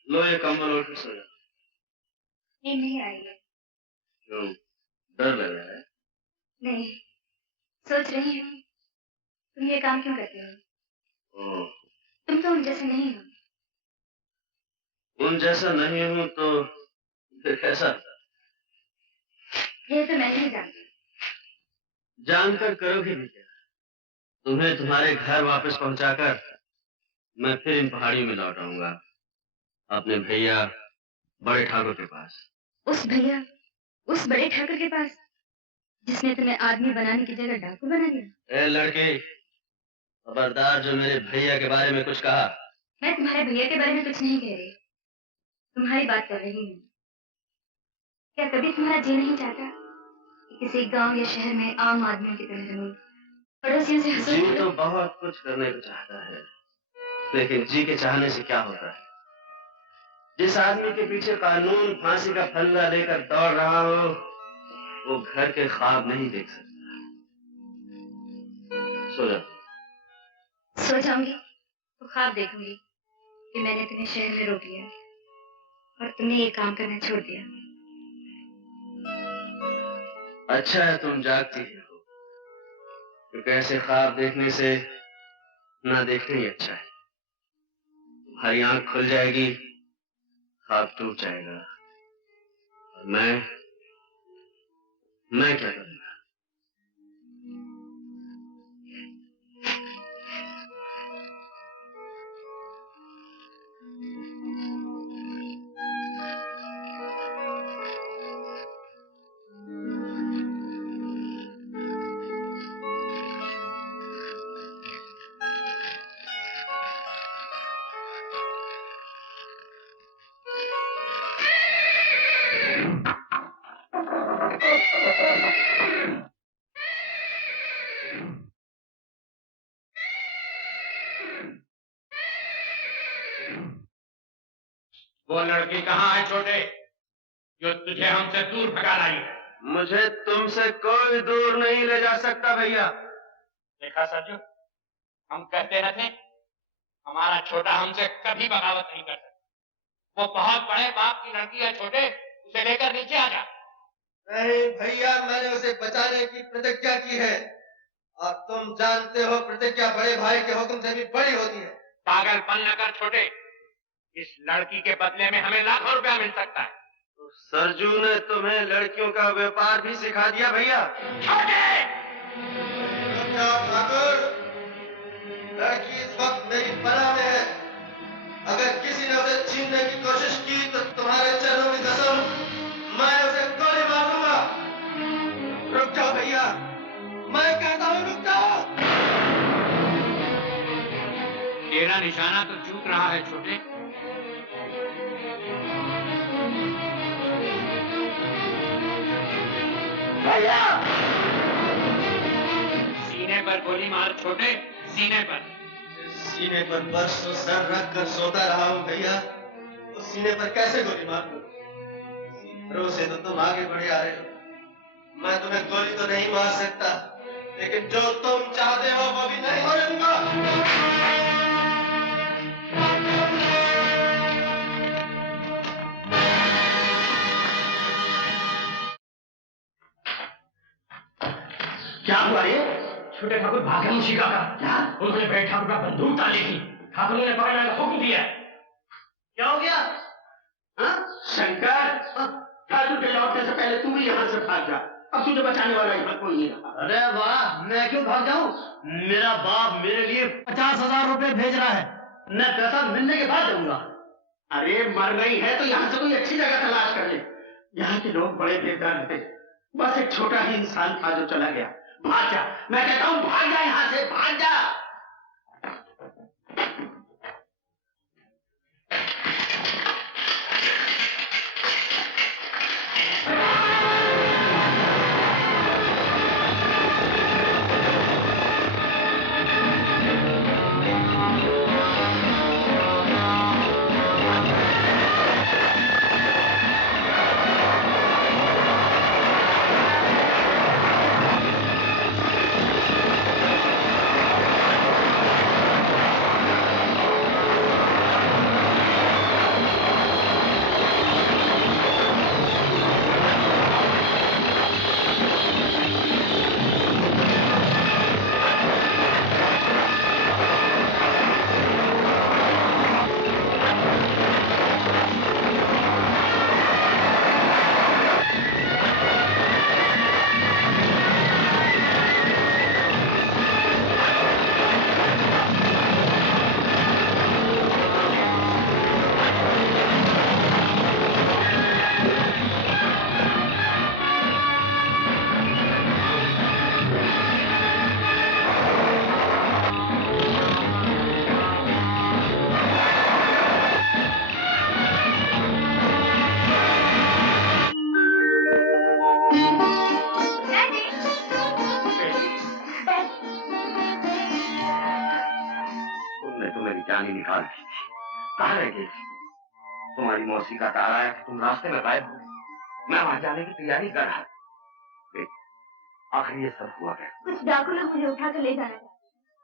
लो ये कंबल ओढ़ के सो जा। नहीं आई है। क्यों, डर लग रहा है? नहीं, सोच रही हूँ तुम ये काम क्यों करते हो? तुम तो उन जैसे नहीं हो। उन जैसा नहीं हूँ तो फिर कैसा? ये तो मैं नहीं जानती। जानकर करोगे भी क्या? तुम्हें तुम्हारे घर वापस पहुंचाकर मैं फिर इन पहाड़ियों में लौट आऊंगा, अपने भैया बड़े ठाकुर के पास। उस भैया, उस बड़े ठाकुर के पास जिसने तुम्हें आदमी बनाने की जगह डाकू बना दिया? ए लड़की, खबरदार जो मेरे भैया के बारे में कुछ कहा। मैं तुम्हारे भैया के बारे में कुछ नहीं कह रही, तुम्हारी बात कर रही हूँ। क्या कभी तुम्हारा जी नहीं चाहता कि किसी गांव या शहर में आम आदमियों की तरह रहूं, पड़ोसियों से हंसूं? जी तो बहुत कुछ करने को चाहता है, लेकिन जी के चाहने से क्या होता है? जिस आदमी के पीछे कानून फांसी का फंदा लेकर दौड़ रहा हो, वो घर के ख्वाब नहीं देख सकता। सो जा। सो जाऊंगी तो ख्वाब देखूंगी कि मैंने तुम्हें शहर में रोक लिया और तुमने ये काम करना छोड़ दिया। अच्छा है तुम जागती हो, क्योंकि ऐसे ख्वाब देखने से ना देखना ही अच्छा है। तुम्हारी आंख खुल जाएगी, ख्वाब टूट जाएगा, और मैं क्या करूंगा? वो लड़की कहाँ है छोटे, जो तुझे हमसे दूर भगा लाई है? मुझे तुमसे कोई दूर नहीं ले जा सकता भैया। देखा सरजू, हम कहते न थे हमारा छोटा हमसे कभी बगावत नहीं कर सकता। वो बहुत बड़े बाप की लड़की है छोटे, उसे लेकर नीचे आ जा। नहीं भैया, मैंने उसे बचाने की प्रतिज्ञा की है, और तुम जानते हो प्रतिज्ञा बड़े भाई के हुक्म से भी बड़ी होती है। पागलपन न कर छोटे, इस लड़की के बदले में हमें लाखों रुपया मिल सकता है। तो सरजू ने तुम्हें लड़कियों का व्यापार भी सिखा दिया भैया? ठाकुर, लड़की इस वक्त मेरी पनाह में है। अगर किसी ने उसे छीनने की कोशिश की तो तुम्हारे चरणों की कसम, मैं उसे गोली मार दूंगा। भैया। सीने पर गोली मार छोटे, सीने पर। सीने पर बरसों सर रख कर सोता रहा हूँ भैया, तो सीने पर कैसे गोली मार दूं? से तो तुम आगे बढ़े आ रहे हो। मैं तुम्हें गोली तो नहीं मार सकता, लेकिन जो तुम चाहते हो वो भी नहीं होने दूंगा। क्या हुआ ये? छोटे ठाकुर भागे मुशिका का। क्या? उन्होंने बड़े ठाकुर का बंदूक डाली थी। ठाकुर ने पकड़ने का हुक्म दिया। क्या हो गया? हाँ? शंकर, ठाकुर के लौटने से पहले तू भी यहाँ से भाग जा। अब तुझे बचाने वाला यहाँ कोई नहीं रहा। अरे वाह, मैं क्यों भाग जाऊं? मेरा बाप मेरे लिए 50,000 रुपए भेज रहा है। मैं पैसा मिलने के बाद दूंगा। अरे मर गई है तो यहाँ से कोई अच्छी जगह तलाश कर ले। यहाँ के लोग बड़े बेदर्द थे, बस एक छोटा ही इंसान था जो चला गया। भाग जा, मैं कहता हूँ भाग जा यहाँ से, भाग जा। कहाँ रह गई? तुम्हारी मौसी का तार आया कि तुम रास्ते में गायब हो गए। मैं वहां जाने की तैयारी कर रहा था। आखिर ये सब हुआ क्या? कुछ डाकू लोग मुझे उठाकर ले जाना चाहते,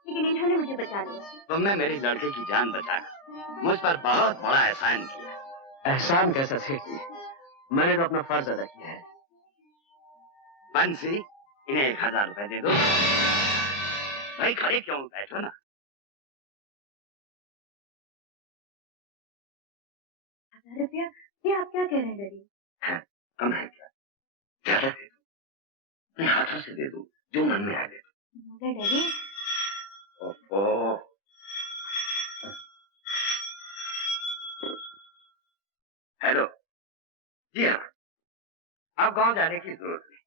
लेकिन इन्होंने मुझे बचा लिया। तुमने मेरी लड़के की जान बचाकर मुझ पर बहुत बड़ा एहसान किया। एहसान कैसा सेठ जी? मैंने तो अपना फर्ज अदा किया है। बंसी, इन्हें 1000 रुपए दे दो। भाई खड़े क्यों बैठो ना। 1000 रुपया? ये आप क्या कह रहे हैं डैडी? कम है क्या? ज्यादा दे दो, अपने हाथों से दे दो, जो मन में आ दे दो। मगर डैडी, ओहो, हेलो, जी हाँ, आप गांव जाने की जरूरत नहीं।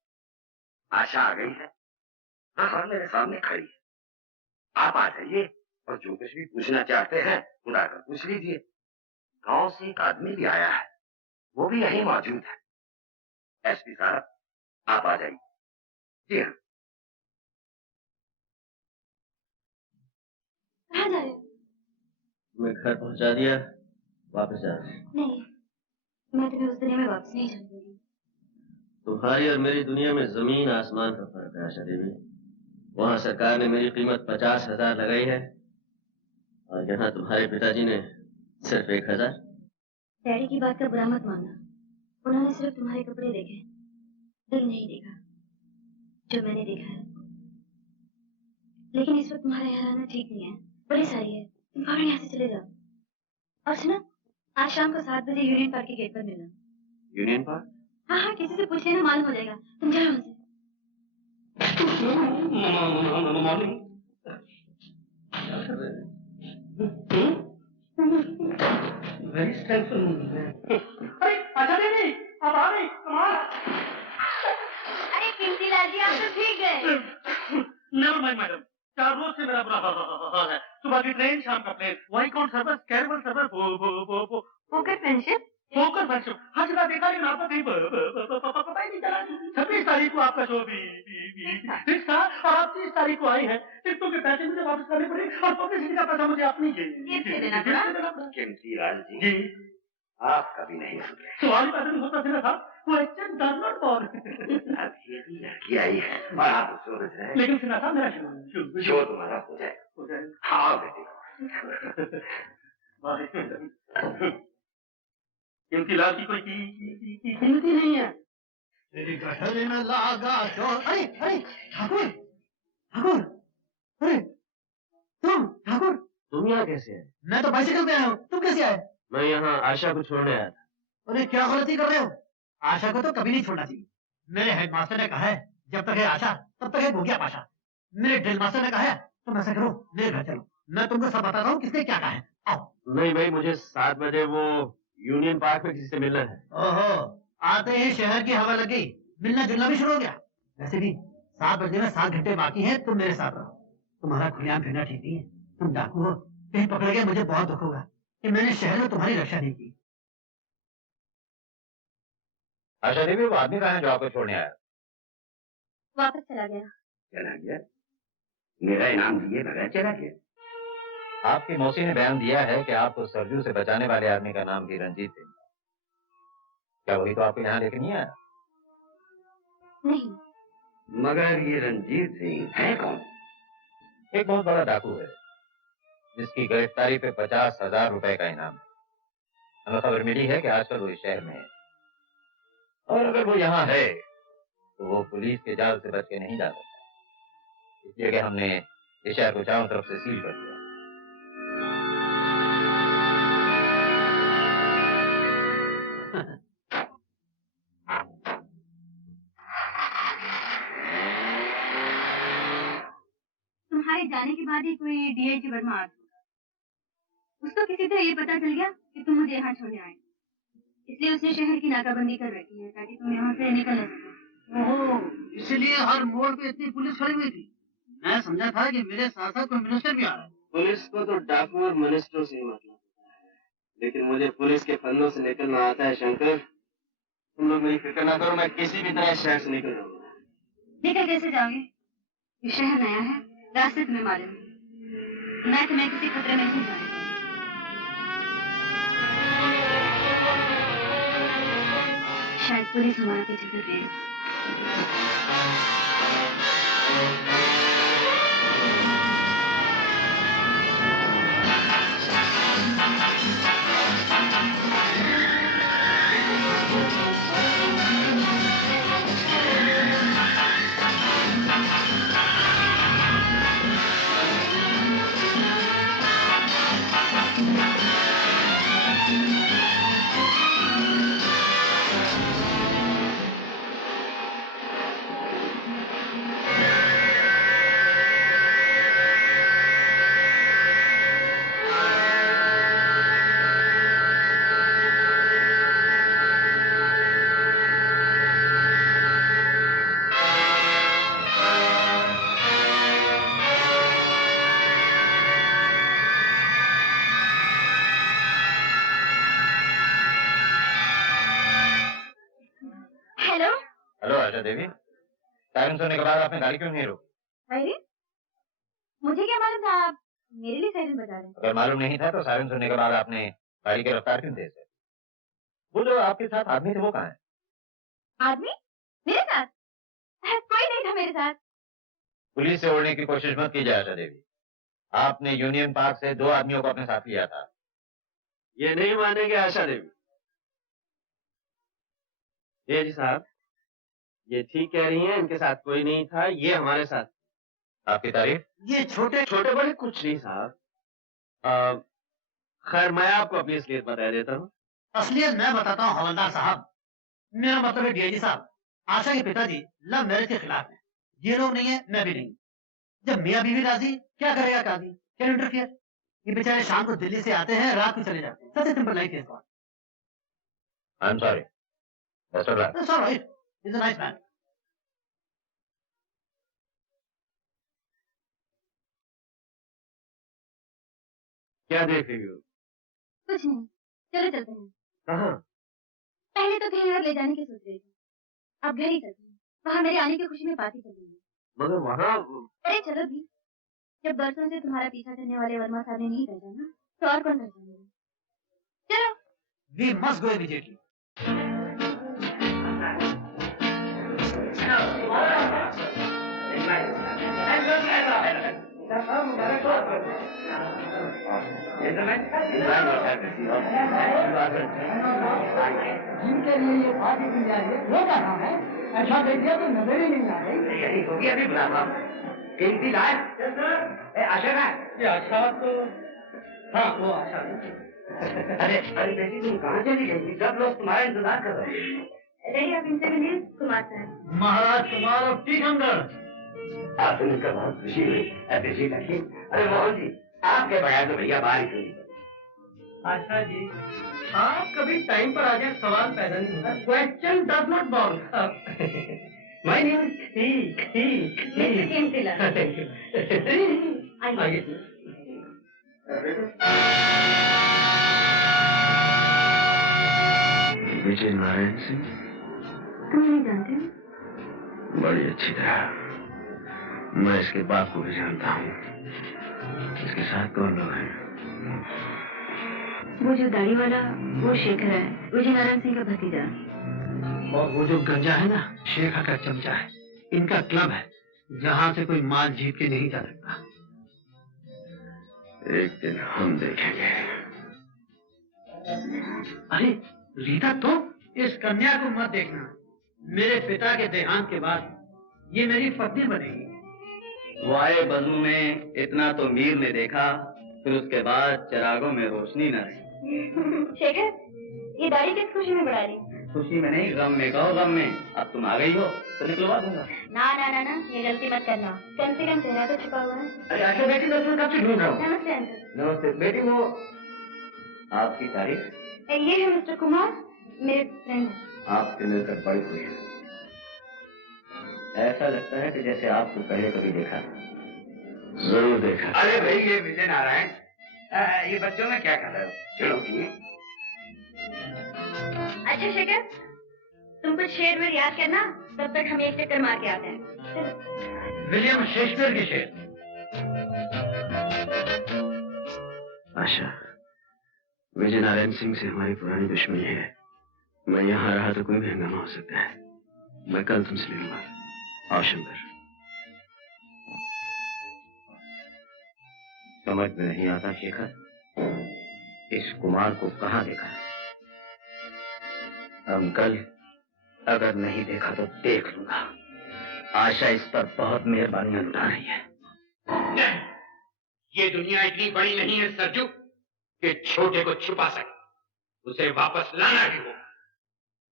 आशा आ गई है, हाँ मेरे सामने खड़ी है। आप आ जाइए और जो कुछ भी पूछना चाहते हैं खुदा कर पूछ लीजिए। गांव से एक आदमी भी आया है, वो भी यहीं मौजूद है। एसपी साहब, आप आ जाइए। जी हाँ। कहाँ जा रहे हो? मैं घर पहुंचा दिया, वापस जा। नहीं, मैं तुम्हें उस दुनिया में वापस नहीं जाने दूंगी। तुम्हारी और मेरी दुनिया में जमीन आसमान का फर्क है आशा देवी। वहाँ सरकार ने मेरी कीमत 50,000 लगाई है और यहाँ तुम्हारे पिताजी ने सिर्फ 1,000। डैडी की बात का बुरा मत मानना, उन्होंने सिर्फ तुम्हारे कपड़े देखे, दिल नहीं देखा जो मैंने देखा है। लेकिन इस वक्त तुम्हारा यहाँ आना ठीक नहीं है, बड़ी सारी है, तुम फौरन यहाँ से चले जाओ। और सुनो, आज शाम को 7 बजे यूनियन पार्क के गेट पर मिलना। Union park? हाँ हाँ, किसी से पूछ लेना, मालूम हो जाएगा। तुम जाओ हमसे। Very stressful. अरे अच्छा नहीं, अब आ गई, कमाल। अरे कीमती लाल जी, आप तो ठीक गए। Never mind, madam. 4 रोज से मेरा बुरा हाल है। सुबह की ट्रेन, शाम का plane, Viscount service, Caravelle service, Fokker Friendship? Fokker Friendship. हर जगह देखा लेकिन आपको कहीं पता ही नहीं चला। 26 तारीख को आपका जो भी फिक्स था और आप 30 तारीख को आई है, टिकटों के पैसे मुझे वापस करने पड़े और पब्लिसिटी का पैसा मुझे अपनी कीमती लाल जी, आप कभी नहीं सुधरे। सवाल पैसे नहीं होता सिर्फ था, वो एक्चुअल डर नॉट फॉर। अभी लड़की आई है और आप सोच रहे हैं। लेकिन सुना था मेरा शो तुम्हारा हो जाए। हाँ बेटी। कीमती लाल की कोई कीमती नहीं है। तेरी गठरी में लागा चोर। अरे अरे ठाकुर ठाकुर, अरे ठाकुर तुम यहाँ कैसे हैं? मैं तो बाइसिकल पे आया हूँ, तुम कैसे आए? मैं यहाँ आशा को छोड़ने आया था। अरे क्या गलती कर रहे हो? आशा को तो कभी नहीं छोड़ना चाहिए। मेरे हेडमास्टर ने कहा है जब तक है आशा तब तक है भूखिया पाशा। मेरे ड्रिल मास्टर ने कहा है तुम ऐसा करो मेरे घर चलो, मैं तुमको सब बताता हूँ किसने क्या कहा है। आओ। नहीं भाई, मुझे 7 बजे वो यूनियन पार्क में किसी से मिलना है। ओहो, आते ही शहर की हवा लग गई, मिलना जुलना भी शुरू हो गया। वैसे भी 7 बजे में 7 घंटे बाकी हैं, तुम मेरे साथ रहो। तुम्हारा खुलेआम फिरना ठीक नहीं है, तुम डाकू हो, कहीं पकड़ गए मुझे बहुत दुख होगा कि मैंने शहर में तुम्हारी रक्षा नहीं की। आशा देवी, वो आदमी कहाँ है जो आपको छोड़ने आया? वापस चला गया। चला गया? मेरा इनाम दिए बगैर चला गया? आपकी मौसी ने बयान दिया है कि आपको सरजू से बचाने वाले आदमी का नाम भी रंजीत सिंह। क्या वही तो आपको यहाँ लेके नहीं आया? नहीं। मगर ये रंजीत सिंह है कौन? एक बहुत बड़ा डाकू है जिसकी गिरफ्तारी पे 50,000 रुपए का इनाम है। हमें खबर मिली है कि आजकल वो इस शहर में है, और अगर वो यहाँ है तो वो पुलिस के जाल से बच के नहीं जा सकता। इसलिए कि हमने इस शहर को चारों तरफ से सील कर दिया। तुम्हारे जाने के बाद ही कोई डीआईजी वर्मा आ गया। उसको किसी तरह ये पता चल गया कि तुम मुझे यहाँ छोड़ने आए, इसलिए उसने शहर की नाकाबंदी कर रखी है ताकि तुम यहाँ से निकल न सको। ओहो, इसलिए हर मोड़ पे इतनी पुलिस खड़ी हुई थी। मैं समझा था कि मेरे साथ साथ कोई मिनिस्टर भी आ रहा है। पुलिस को तो डाकू और मिनिस्टरों से ही मतलब है, लेकिन मुझे पुलिस के फंदों से निकलना आता है। शंकर, तुम लोग मेरी फिक्र ना करो, मैं किसी भी तरह शहर से निकल जाऊंगा। निकल कैसे जाओगे? ये शहर नया है, रास्ते तुम्हें मालूम है। मैं तुम्हें किसी खतरे में नहीं जाने दूंगी। शायद पुलिस हमारा पीछे कर रही है। हेलो आशा देवी, सायरन सुनने के बाद आपने गाड़ी क्यों नहीं रोकी? अरे मुझे क्या मालूम था आप मेरे लिए सायरन बजा रहे हैं। अगर मालूम नहीं था तो सायरन सुनने के बाद आपने गाड़ी की रफ्तार क्यों तेज कर? वो जो आपके साथ आदमी थे वो कहाँ है? आदमी मेरे साथ? कोई नहीं था मेरे साथ। पुलिस से उड़ने की कोशिश मत कीजिए आशा देवी। आपने यूनियन पार्क से 2 आदमियों को अपने साथ लिया था। ये नहीं मानेंगे आशा देवी। ये जी साहब, ये ठीक कह रही हैं, इनके साथ कोई नहीं था, ये हमारे साथ। आपकी तारीफ? ये छोटे छोटे बड़े कुछ नहीं साहब। खैर मैं आपको अपनी असलियत बता देता हूँ। असलियत मैं बताता हूँ हवलदार साहब। मेरा मतलब है डीआईजी साहब, आशा के पिताजी लव मैरिज के खिलाफ हैं। ये लोग नहीं है, मैं भी नहीं। जब मियाँ बीवी राजी, क्या करेगा काजी? क्या इंटरफियर? ये बेचारे शाम को दिल्ली से आते हैं, रात को चले जाते हैं। सबसे सिंपल लाइफ है। I'm sorry. That's all right. That's all right. He's a nice man. क्या देख रही हो? कुछ नहीं, चलो चलते हैं। कहाँ? पहले तो कहीं और ले जाने की सोच रही थी, अब घर ही चलते हैं। वहाँ मेरे आने की खुशी में पार्टी चलेगी। मगर वहाँ अरे चलो भी, जब बरसों से तुम्हारा पीछा करने वाले वर्मा साहब ने नहीं पहचाना तो और कौन पहचानेगा? चलो। We must go immediately. जिनके लिए ये पार्टी दी जा रही है वो कहाँ है? ऐसा देखिए तो नजर ही नहीं आ रही। यही होगी अभी बुलावा। कीमती लाल, आशा का? ये आशा तो हाँ वो आशा। अरे बेटी तुम कहाँ चली गई थी? सब लोग तुम्हारा इंतजार कर रहे हैं। रही आप इनसे मिलिए कुमार साहब। महाराज कुमार और टीकमगढ़। आपसे मिलकर बहुत खुशी हुई। बेटी लड़की, अरे मोहन जी, आपके बगैर तो भैया बाहर ही नहीं। आशा जी, आप कभी टाइम पर आ जाए सवाल पैदा नहीं होता। Question does not ball. My name ठीक मिस्टर केमतिला। आइए। विजय नारायण सिंह तुम नहीं जानते? बड़ी अच्छी तरह। मैं इसके बाप को भी जानता हूँ। इसके साथ कौन लोग हैं? वो जो दाढ़ी वाला वो शेखर है, विजय नारायण सिंह का भतीजा। और वो जो गंजा है ना, शेखर का चमचा है। इनका क्लब है जहाँ से कोई माल जीत के नहीं जा सकता। एक दिन हम देखेंगे। अरे रीता, तो इस कन्या को मत देखना। मेरे पिता के देहांत के बाद ये मेरी पत्नी बनेगी। वाए बजू में इतना तो मीर ने देखा, फिर उसके बाद चिरागों में रोशनी न रही। शेखर, ये दाढ़ी किस खुशी में बढ़ा रही? खुशी में नहीं, गम में। कहो गम में। अब तुम आ गई हो तो निकलवा दूंगा। ना ना ना ना, ये गलती मत करना। कम से कम चेहरा तो छुपा हुआ है। अरे आशा बेटी, मैं तुम्हें कब से ढूंढ रहा हूँ। नमस्ते अंकल। नमस्ते बेटी। वो आपकी तारीफ? ये है मिस्टर कुमार, मेरे फ्रेंड हैं। आपसे मिलकर बड़ी खुशी है। ऐसा लगता है कि जैसे आपको पहले कभी देखा। जरूर देखा। अरे भाई, ये विजय नारायण, ये बच्चों में क्या कर रहे हो? चलो की। अच्छा शेखर, तुम कुछ शेर वेर याद करना, तब तक हम एक चक्कर मार के आते हैं। विलियम शेक्सपियर के शेर। आशा, विजय नारायण सिंह से हमारी पुरानी दुश्मनी है। मैं यहाँ रहा तो कोई भी हंगामा हो सकता है। मैं कल तुमसे मिलूंगा। आओ शंकर। समझ में नहीं आता शेखर, इस कुमार को कहाँ देखा? अंकल, अगर नहीं देखा तो देख लूंगा। आशा इस पर बहुत मेहरबानियां लुटा रही है। नहीं, ये दुनिया इतनी बड़ी नहीं है सरजू कि छोटे को छुपा सके। उसे वापस लाना भी हो।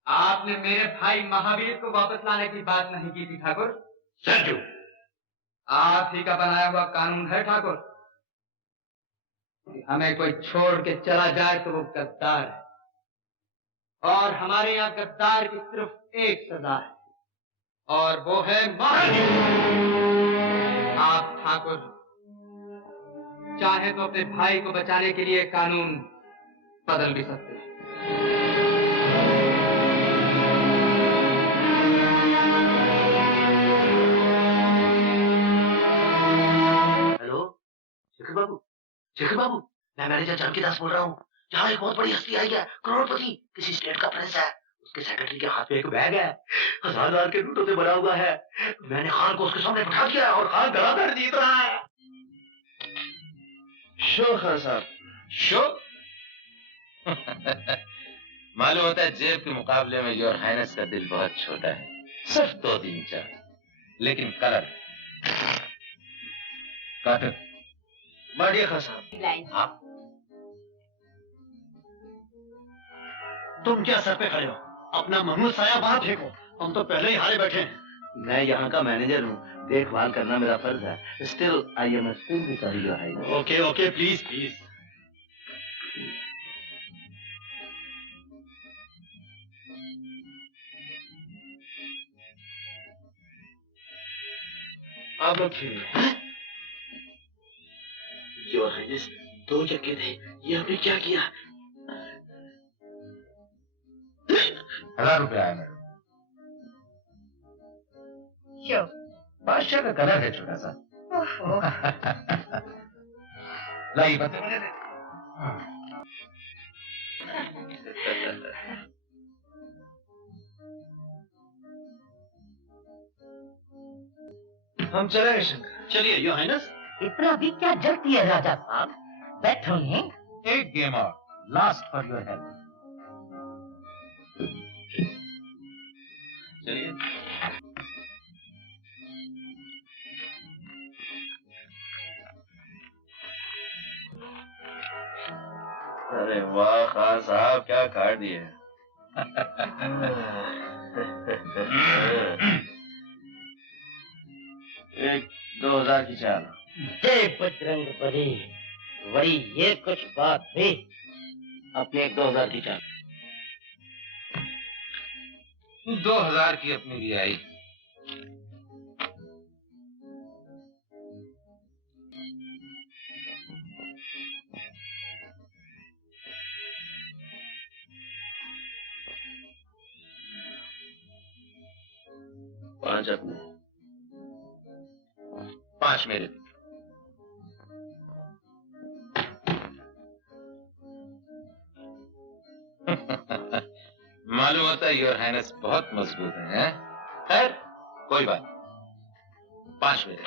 आपने मेरे भाई महावीर को वापस लाने की बात नहीं की थी ठाकुर। सरजू, आप ही का बनाया हुआ कानून है ठाकुर। हमें कोई छोड़ के चला जाए तो वो गद्दार है, और हमारे यहाँ गद्दार की सिर्फ एक सजा है, और वो है मौत। आप ठाकुर चाहे तो अपने भाई को बचाने के लिए कानून बदल भी सकते हैं। हेलो शेखर बाबू, मैं मैनेजर जानकी दास बोल रहा हूँ। यहाँ एक बहुत बड़ी हस्ती आई है, करोड़पति, किसी स्टेट का प्रिंस है। उसके सेक्रेटरी के हाथ में एक बैग है, 1000 के नोटों से भरा हुआ है। मैंने खान को उसके सामने बिठा दिया और खान धड़ाधड़ जीत रहा है। शो खान साहब, शो? मालूम होता है जेब के मुकाबले में योर हाइनेस का दिल बहुत छोटा है। सिर्फ 2-3 चार, लेकिन कलर कॉटन। बढ़िया खान साहब। हाँ, तुम क्या सर पे खड़े हो? अपना महमूद साया वहां फेंको। हम तो पहले ही हारे बैठे हैं। मैं यहाँ का मैनेजर हूँ, देखभाल करना मेरा फर्ज है। Still I am extremely sorry your highness. Okay okay, please please. आप लोग खेलिए। योर हाइनेस, 2 चक्के थे, ये हमने क्या किया? 1000 रुपया है मैडम। क्यों? बादशाह का कलर है छोटा सा। लाई बता मुझे दे। हम चलेंगे शंकर। चलिए योर हाइनेस। इतना भी क्या जल्दी है राजा साहब, बैठिए। एक गेम और, लास्ट फॉर योर हेल्प। चलिए। अरे वाह खान साहब, क्या काट दिए। 1-2000 की चाल। जय बजरंग बली। वही ये कुछ बात हुई। अपने 1-2000 की चाल। 2000 की अपनी भी आई। पांच अपने। 5 मेरे। मालूम होता है योर हाइनेस बहुत मजबूत है। खैर कोई बात, 5 मेरे।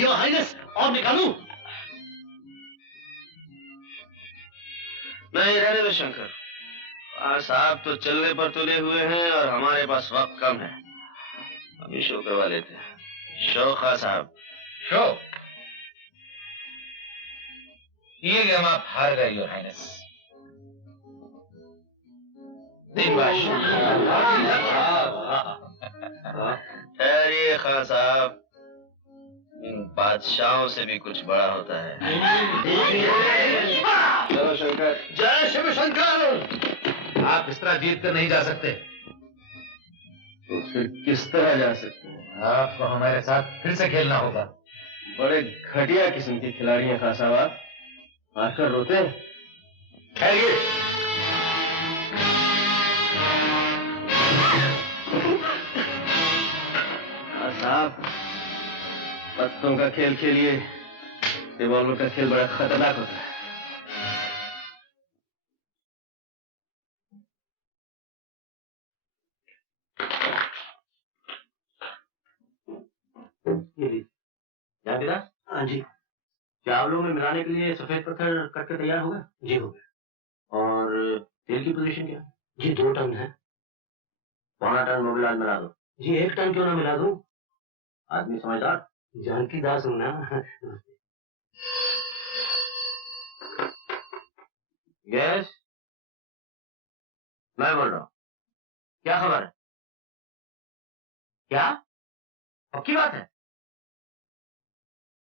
योर हाइनेस और निकालूं? नहीं, रहने दो शंकर। साहब तो चलने पर तुले हुए हैं और हमारे पास वक्त कम है। हम ही शो करवा लेते हैं। शो खान साहब। शो? ये गेम आप हार गए योर हाइनेस। ठहरिए खान साहब, इन बादशाहों से भी कुछ बड़ा होता है। चलो शंकर। जय शिव शंकर। आप इस तरह जीत कर नहीं जा सकते। तो फिर किस तरह जा सकते हैं? आपको हमारे साथ फिर से खेलना होगा। बड़े घटिया किस्म के खिलाड़ी हैं खान साहब आप, आकर रोते हैं। ठहरिए। खान साहब, पत्तों का खेल खेलिए, रिवॉल्वर का खेल बड़ा खतरनाक होता है। जावेदास। हाँ जी। चावलों में मिलाने के लिए सफेद पत्थर कट तैयार हो गया? जी हो गया। और तेल की पोजीशन क्या है? जी 2 टन है। 1.25 टन मोबिलाज मिला दो। जी 1 टन क्यों ना मिला दूं? आदमी समझदार। जानकी दास हूं ना। यस, मैं बोल रहा हूँ। क्या खबर है? क्या पक्की बात है?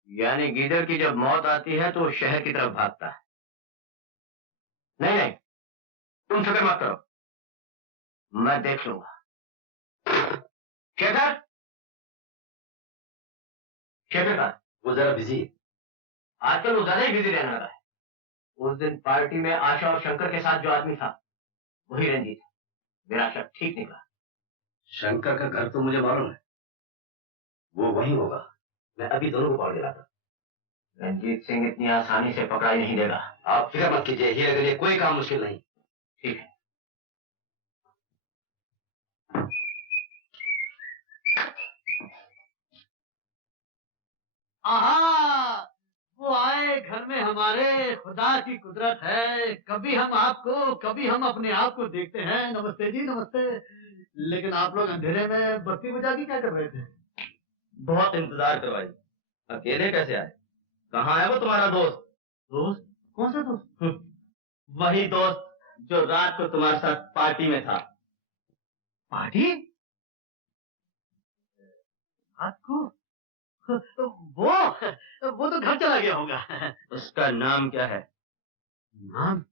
यानी गीदड़ की जब मौत आती है तो वो शहर की तरफ भागता है। नहीं नहीं, तुम फिक्र मत करो, मैं देख लूंगा। शेखर, शेखर का वो जरा बिजी है आजकल। वो ज्यादा ही बिजी रहने लगा है। उस दिन पार्टी में आशा और शंकर के साथ जो आदमी था वही रंजीत है। मेरा शक ठीक निकला। शंकर का घर तो मुझे मालूम है, वो वहीं होगा। मैं अभी दोनों को पकड़ के लाता। रंजीत सिंह इतनी आसानी से पकड़ाई नहीं देगा। आप फिक्र मत कीजिए, हीरे के लिए कोई काम मुश्किल नहीं। ठीक है। आहा, वो आए घर में हमारे, खुदा की कुदरत है। कभी हम आपको, कभी हम अपने आप को देखते हैं। नमस्ते जी, नमस्ते। लेकिन आप लोग अंधेरे में बत्ती बुझा के क्या कर रहे थे? बहुत इंतजार करवाई, अकेले कैसे आए? कहाँ है वो तुम्हारा दोस्त? दोस्त? कौन सा दोस्त? वही दोस्त जो रात को तुम्हारे साथ पार्टी में था। पार्टी? रात को? वो तो घर चला गया होगा। उसका नाम क्या है? नाम?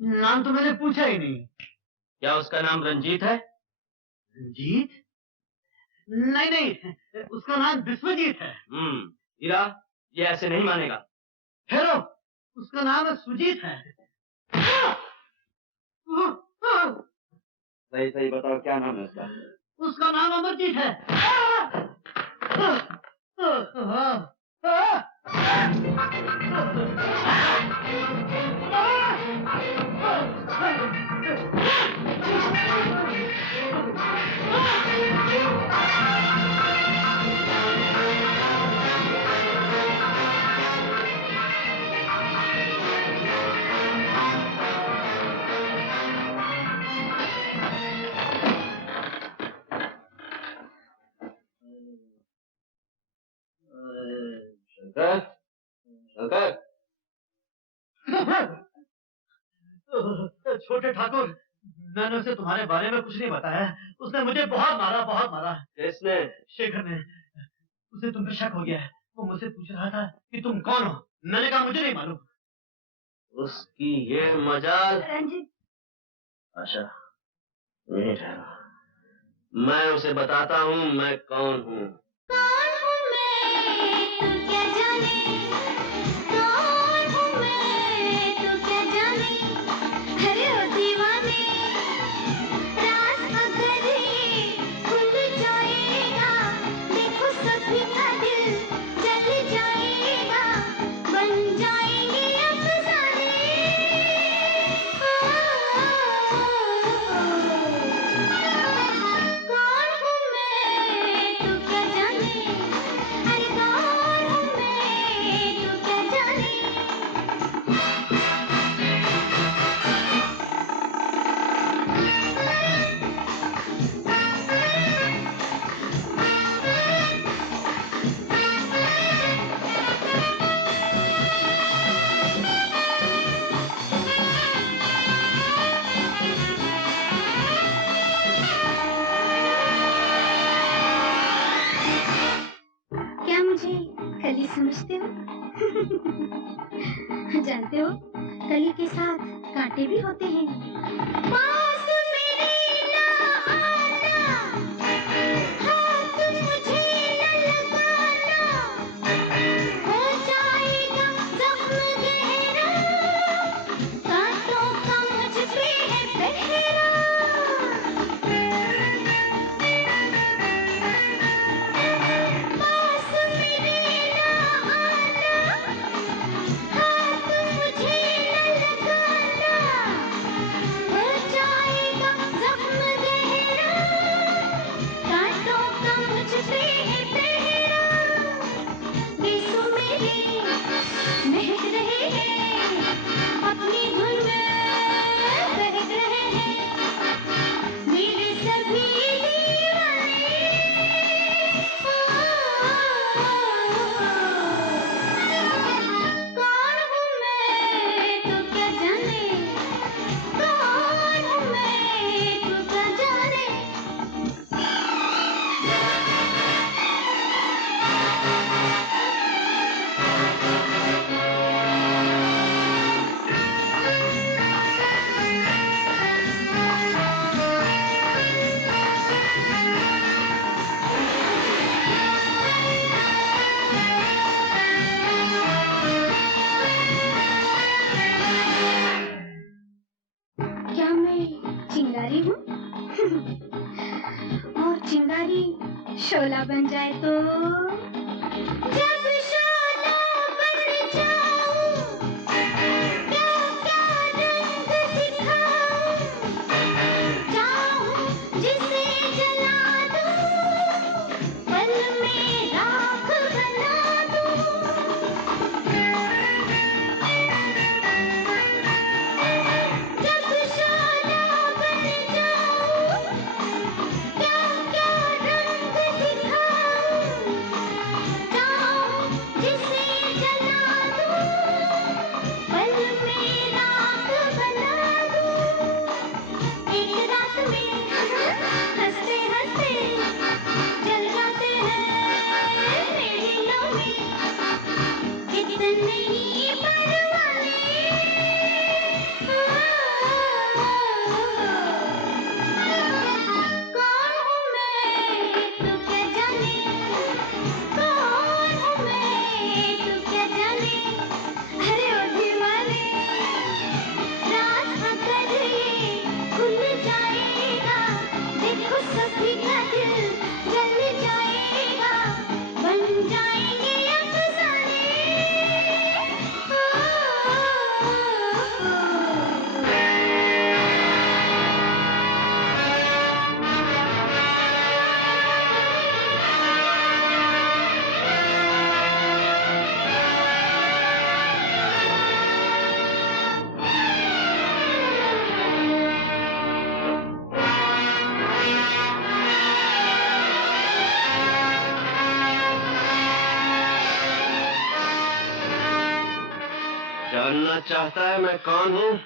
नाम तो मैंने पूछा ही नहीं। क्या उसका नाम रंजीत है? रंजीत? नहीं नहीं, उसका नाम विश्वजीत है। हीरा, ये ऐसे नहीं मानेगा। हेलो, उसका नाम सुजीत है। सही सही बताओ, क्या नाम है उसका? उसका नाम अमरजीत है। शंकर, शंकर। छोटे ठाकुर, मैंने उसे तुम्हारे बारे में कुछ नहीं बताया। उसने मुझे बहुत मारा, बहुत मारा। किसने? शेखर ने। उसे तुम पे शक हो गया है। वो मुझसे पूछ रहा था कि तुम कौन हो। मैंने कहा मुझे नहीं मालूम। उसकी ये मजाल। रंजित। आशा, यहीं ठहरो। मैं उसे बताता हूँ मैं कौन हूँ। कौन हूँ मैं तू क्या जाने, कौन हूँ मैं तू क्या जाने, अरे ओ दीवाने राज अगर खुल जाएगा, देखो सभी का दिल जल जाएगा, बन जाएंगे अफसाने। कौन हूँ मैं तू क्या जाने, अरे कौन हूँ मैं तू क्या जाने। क्या मुझे कली समझते हो? जानते हो कली के साथ कांटे भी होते हैं। पास मेरे ना आना, हाथ मुझे न लगाना, हो जाएगा जख्म गहरा, कांटों का मुझ पे है पहरा। पास मेरे ना आना, हाथ मुझे न लगाना, हो जाएगा जख्म गहरा, कांटों का मुझ पे है पहरा। बेसुमेरे महक रहे हैं, अपनी धुन में बहक रहे हैं, मेरे सभी दीवाने। कौन हूँ मैं तू क्या जाने, कौन हूँ मैं तू क्या जाने। क्या मैं चिंगारी हूँ? और चिंगारी शोला बन जाए तो? जब शोला बन जाऊं, क्या क्या रंग दिखाऊं, चाहूं जिसे जला दूं, पल में राख बना दूं। जब शोला बन जाऊं, क्या क्या रंग दिखाऊं, चाहूं जानना चाहता है मैं कौन हूँ?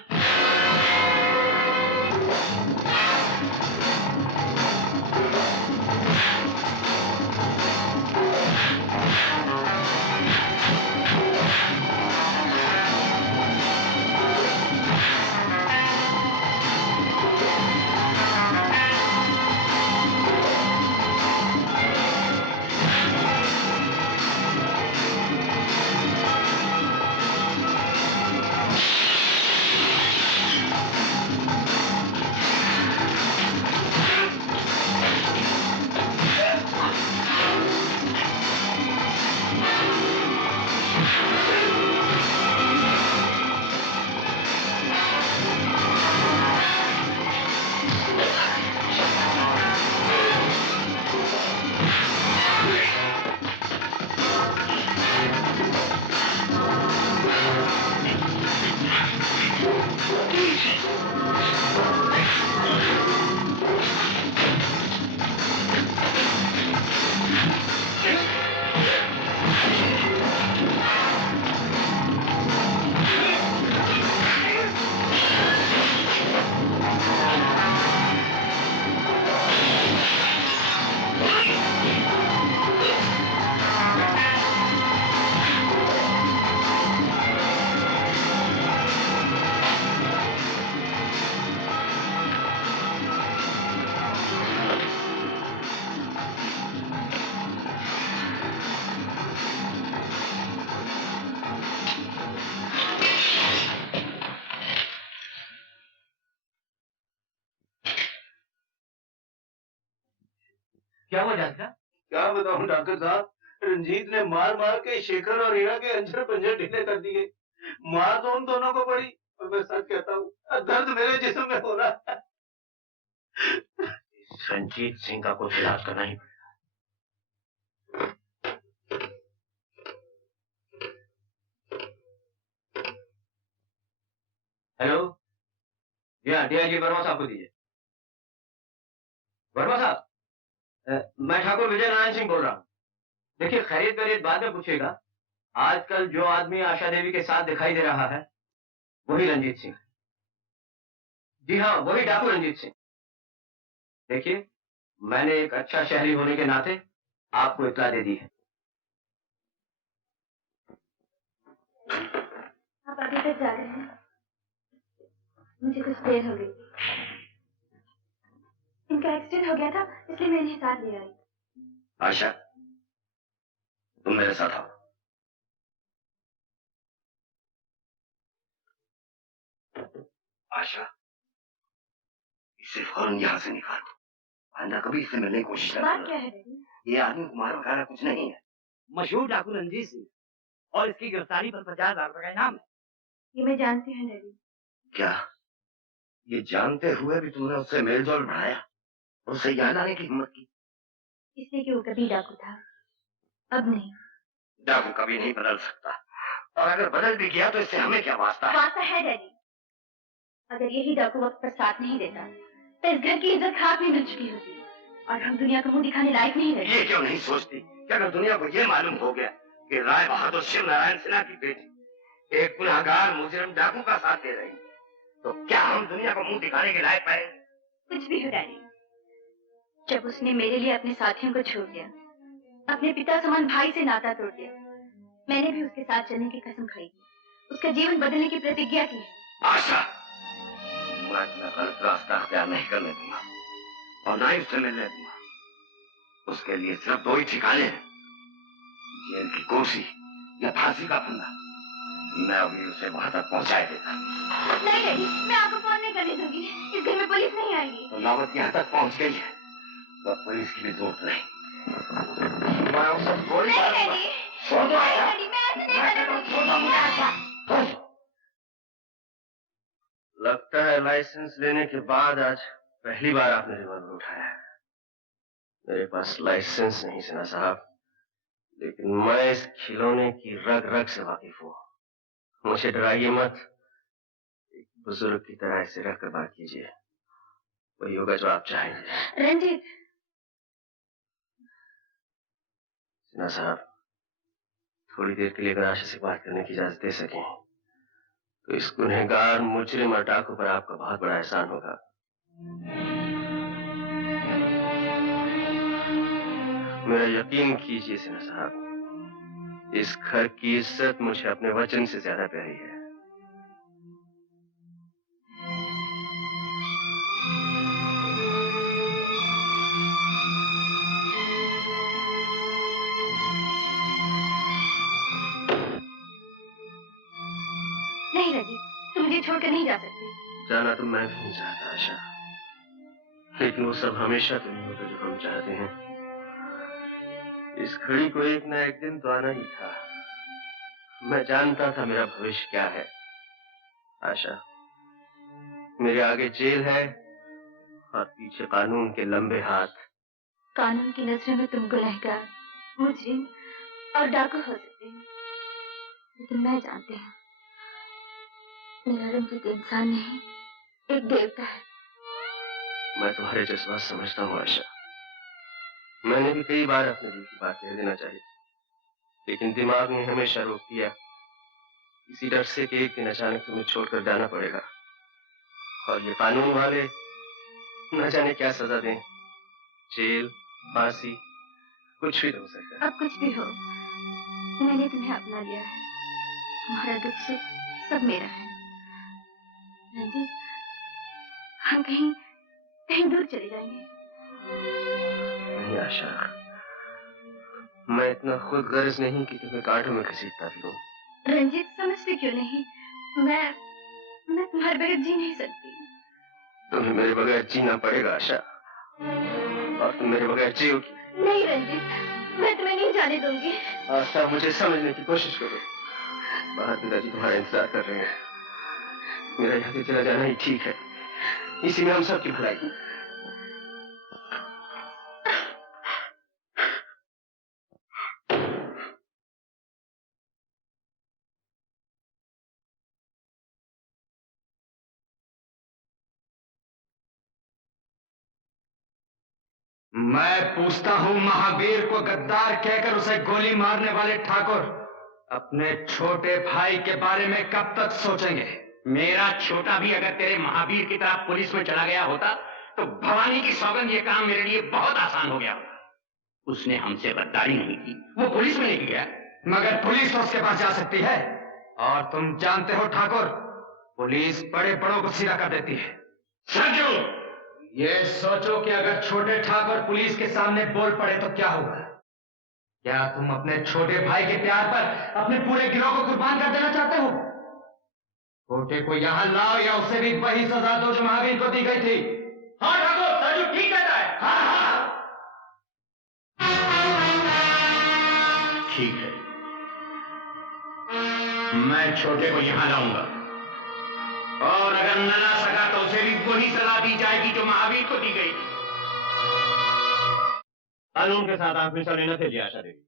क्या हुआ जानता? क्या बताऊं डॉक्टर साहब, रंजीत ने मार मार के शेखर और हीरा के अंजर पंजर ढीले कर दिए। मार तो उन दोनों को पड़ी, और मैं सच कहता हूँ दर्द मेरे जिस्म में हो रहा है। रंजीत सिंह का कुछ इलाज करना ही पड़ेगा। हेलो, जी डीआईजी वर्मा साहब को दीजिए। वर्मा साहब, मैं ठाकुर विजय नारायण सिंह बोल रहा हूँ। देखिए, खैरियत वैरियत बाद में पूछिएगा। आजकल जो आदमी आशा देवी के साथ दिखाई दे रहा है वही रंजीत सिंह। जी हाँ, वही डाकू रंजीत सिंह। देखिए, मैंने एक अच्छा शहरी होने के नाते आपको इत्तला दे दी है। आप अभी तक जा रहे हैं? मुझे कुछ देर हो गई। इनका एक्सीडेंट हो गया था, इसलिए मैं इन्हें साथ ले आई। आशा, तुम मेरे साथ आओ। आशा, इसे फौरन यहाँ से निकालो। आंदा कभी इससे मिलने की कोशिश न बात क्या है डैडी? ये आदमी कुमार वगैरह कुछ नहीं है। मशहूर डाकू रंजीत सिंह, और इसकी गिरफ्तारी पर 50,000 रुपए का इनाम है। ये मैं जानती हूँ डैडी। क्या ये जानते हुए भी तुमने उससे मेलजोल बढ़ाया और उसे यहाँ लाने की हिम्मत की? इसलिए कि वो कभी डाकू था, अब नहीं। डाकू कभी नहीं बदल सकता, और अगर बदल भी गया तो इससे हमें क्या वास्ता है? वास्ता है डैडी। अगर यही डाकू वक्त पर साथ नहीं देता तो इस घर की इज्जत खाक में मिल चुकी होती और हम दुनिया को मुंह दिखाने लायक नहीं रहते। ये क्यों नहीं सोचती कि अगर दुनिया को ये मालूम हो गया कि राय बहादुर शिव नारायण सिन्हा की बेटी एक गुनहगार मुजरिम डाकू का साथ दे रही, तो क्या हम दुनिया को मुंह दिखाने के लायक पाए? कुछ भी हो डैडी, जब उसने मेरे लिए अपने साथियों को छोड़ दिया, अपने पिता समान भाई से नाता तोड़ दिया, मैंने भी उसके साथ चलने की कसम खाई, उसका जीवन बदलने की प्रतिज्ञा की है। आशा, मैं अपना गलत रास्ता अख्तियार नहीं करने दूंगा और ना ही उससे मिलने दूंगा। उसके लिए सिर्फ दो ही ठिकाने हैं, जेल की कुर्सी या फांसी का फंदा। मैं अभी उसे वहां तक पहुंचाए देता। नहीं डैडी, मैं आपको फोन नहीं करने दूंगी। इस घर में पुलिस नहीं आएगी। तो नौबत यहाँ तक पहुंच गई है तो पुलिस की भी जरूरत नहीं। मैं उसे गोली मारूंगा। छोड़ दो आशा। लगता है लाइसेंस लेने के बाद आज पहली बार आपने रिवॉल्वर उठाया है। मेरे पास लाइसेंस नहीं सिन्हा साहब, लेकिन मैं इस खिलौने की रग रग से वाकिफ हूँ। मुझे डराइए मत, एक बुजुर्ग की तरह ऐसे रखकर बात कीजिए, वही होगा जो आप चाहेंगे। रंजीत। सिन्हा साहब, थोड़ी देर के लिए अगर आशा से बात करने की इजाजत दे सकें तो इस गुनहगार मुजरिम और डाकू पर आपका बहुत बड़ा एहसान होगा। मेरा यकीन कीजिए सिन्हा साहब, इस घर की इज्जत मुझे अपने वचन से ज्यादा प्यारी है। नहीं रंजीत, तुम मुझे छोड़कर नहीं जा सकते। जाना तो मैं भी नहीं चाहता आशा, लेकिन वो सब हमेशा तो नहीं होता जो हम चाहते हैं। इस घड़ी को एक ना एक दिन तो आना ही था। मैं जानता था मेरा भविष्य क्या है। आशा, मेरे आगे जेल है और पीछे कानून के लंबे हाथ। कानून की नजरों में तुम गुनहगार, मुजरिम और डाकू हो सकते हो, लेकिन मैं जानती हूँ मेरा रंजीत इंसान नहीं, एक देवता है। मैं तुम्हारे जज्बात समझता हूँ आशा। मैंने भी कई बार अपने दिल की बात कह देना चाहिए, लेकिन दिमाग ने हमेशा रोक दिया, इसी डर से कि एक दिन अचानक तुम्हें छोड़कर जाना पड़ेगा और ये कानून वाले न जाने क्या सजा दें, जेल, फांसी, कुछ भी हो सकता है। अब कुछ भी हो, मैंने तुम्हें अपना लिया है। तुम्हारा दुख सुख सब मेरा है रंजीत। हम कहीं कहीं दूर चले जाएंगे। नहीं आशा, मैं इतना खुद गर्ज नहीं कि तुम्हें कांटों में घसीटता फिरूं। रंजीत समझते क्यों नहीं? मैं तुम्हारे बगैर जी नहीं सकती। तुम्हें मेरे बगैर जीना पड़ेगा आशा, और तुम मेरे बगैर जियोगी। नहीं रंजीत, मैं तुम्हें नहीं जाने दूंगी। आशा, मुझे समझने की कोशिश करो। बाहर पिताजी तुम्हारा इंतजार कर रहे हैं। मेरा यहाँ से चला जाना ही ठीक है, इसी में हम सबकी भलाई। मैं पूछता हूं, महावीर को गद्दार कहकर उसे गोली मारने वाले ठाकुर अपने छोटे भाई के बारे में कब तक सोचेंगे? मेरा छोटा भी अगर तेरे महावीर की तरह पुलिस में चला गया होता तो भवानी की सौगंध ये काम मेरे लिए बहुत आसान हो गया होता। उसने हमसे गद्दारी नहीं की, वो पुलिस में नहीं गया। मगर पुलिस तो उसके पास जा सकती है, और तुम जानते हो ठाकुर, पुलिस बड़े बड़ों को सीधा कर देती है। सरजू, ये सोचो कि अगर छोटे ठाकुर पुलिस के सामने बोल पड़े तो क्या होगा? क्या तुम अपने छोटे भाई के प्यार पर अपने पूरे गिरोह को कुर्बान कर देना चाहते हो? छोटे को यहां लाओ या उसे भी वही सजा दो जो महावीर को दी गई थी। हाँ ठाकुर, सरजू ठीक कहता है। हाँ हाँ ठीक है, मैं छोटे को यहां लाऊंगा, और अगर न ला सका तो उसे भी वही सजा दी जाएगी जो महावीर को दी गई थी। कानून के साथ आप मिसाल लेना थे आशा देवी।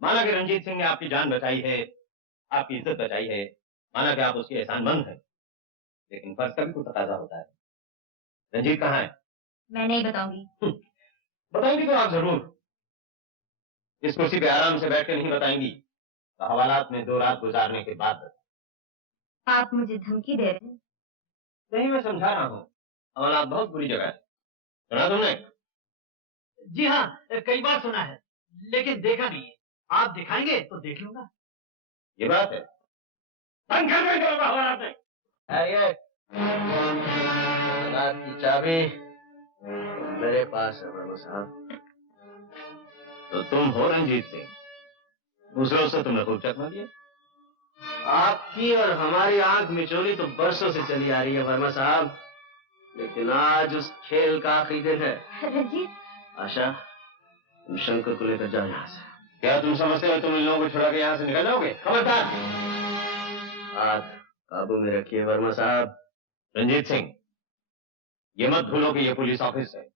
माना कि रंजीत सिंह ने आपकी जान बचाई है, आपकी इज्जत बचाई है, माना कि आप उसके एहसानमंद हैं, लेकिन फर्ज का भी कुछ तकाजा होता है। रंजीत कहाँ है? मैं नहीं बताऊंगी। बताएंगी तो आप जरूर। इस कुर्सी पे आराम से बैठ के नहीं बताएंगी तो हवालात में 2 रात गुजारने के बाद। आप मुझे धमकी दे रहे हैं? नहीं, मैं समझा रहा हूँ, हवालात बहुत बुरी जगह है। सुना तुमने? जी हाँ, कई बार सुना है, लेकिन देखा नहीं है। आप दिखाएंगे तो देख लूंगा। ये बात है। बंद कर दो हवालात में। रात की चाबी मेरे पास है बाबू साहब। तो तुम हो रंजीत सिंह? दूसरों से तुमने खूब चकमा दिया। आपकी और हमारी आंख मिचोली तो बरसों से चली आ रही है वर्मा साहब, लेकिन आज उस खेल का आखिरी दिन है। रंजीत, आशा, तुम शंकर को लेकर जाओ यहाँ से। क्या तुम समझते हो तुम इन लोगों को छुड़ा के यहाँ से निकल जाओगे? खबरदार! हाथ काबू में रखिए वर्मा साहब। रंजीत सिंह, ये मत भूलो कि ये पुलिस ऑफिस है,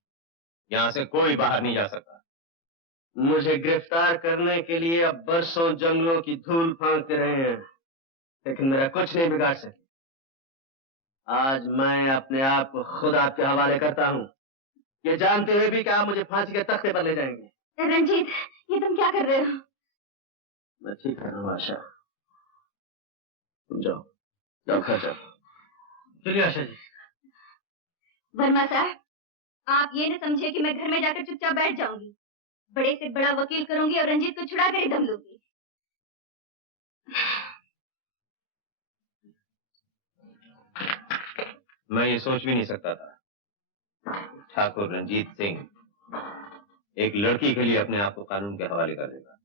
यहाँ से कोई बाहर नहीं जा सकता। मुझे गिरफ्तार करने के लिए अब बरसों जंगलों की धूल फांकते रहे हैं, लेकिन मेरा कुछ नहीं बिगाड़ सके। आज मैं अपने आप को खुद आपके हवाले करता हूँ, ये जानते हुए भी कि आप मुझे फांसी के तख्ते पर ले जाएंगे। रंजीत, ये तुम क्या कर रहे हो? मैं ठीक कर रहा हूँ आशा, तुम जाओ। जाओ घर जाओ। चलिए आशा जी। वर्मा साहब, आप ये न समझे कि मैं घर में जाकर चुपचाप बैठ जाऊंगी। बड़े से बड़ा वकील करूंगी और रंजीत को छुड़ा कर ही दम लूंगी। मैं ये सोच भी नहीं सकता था ठाकुर रंजीत सिंह एक लड़की के लिए अपने आप को कानून के हवाले कर देगा।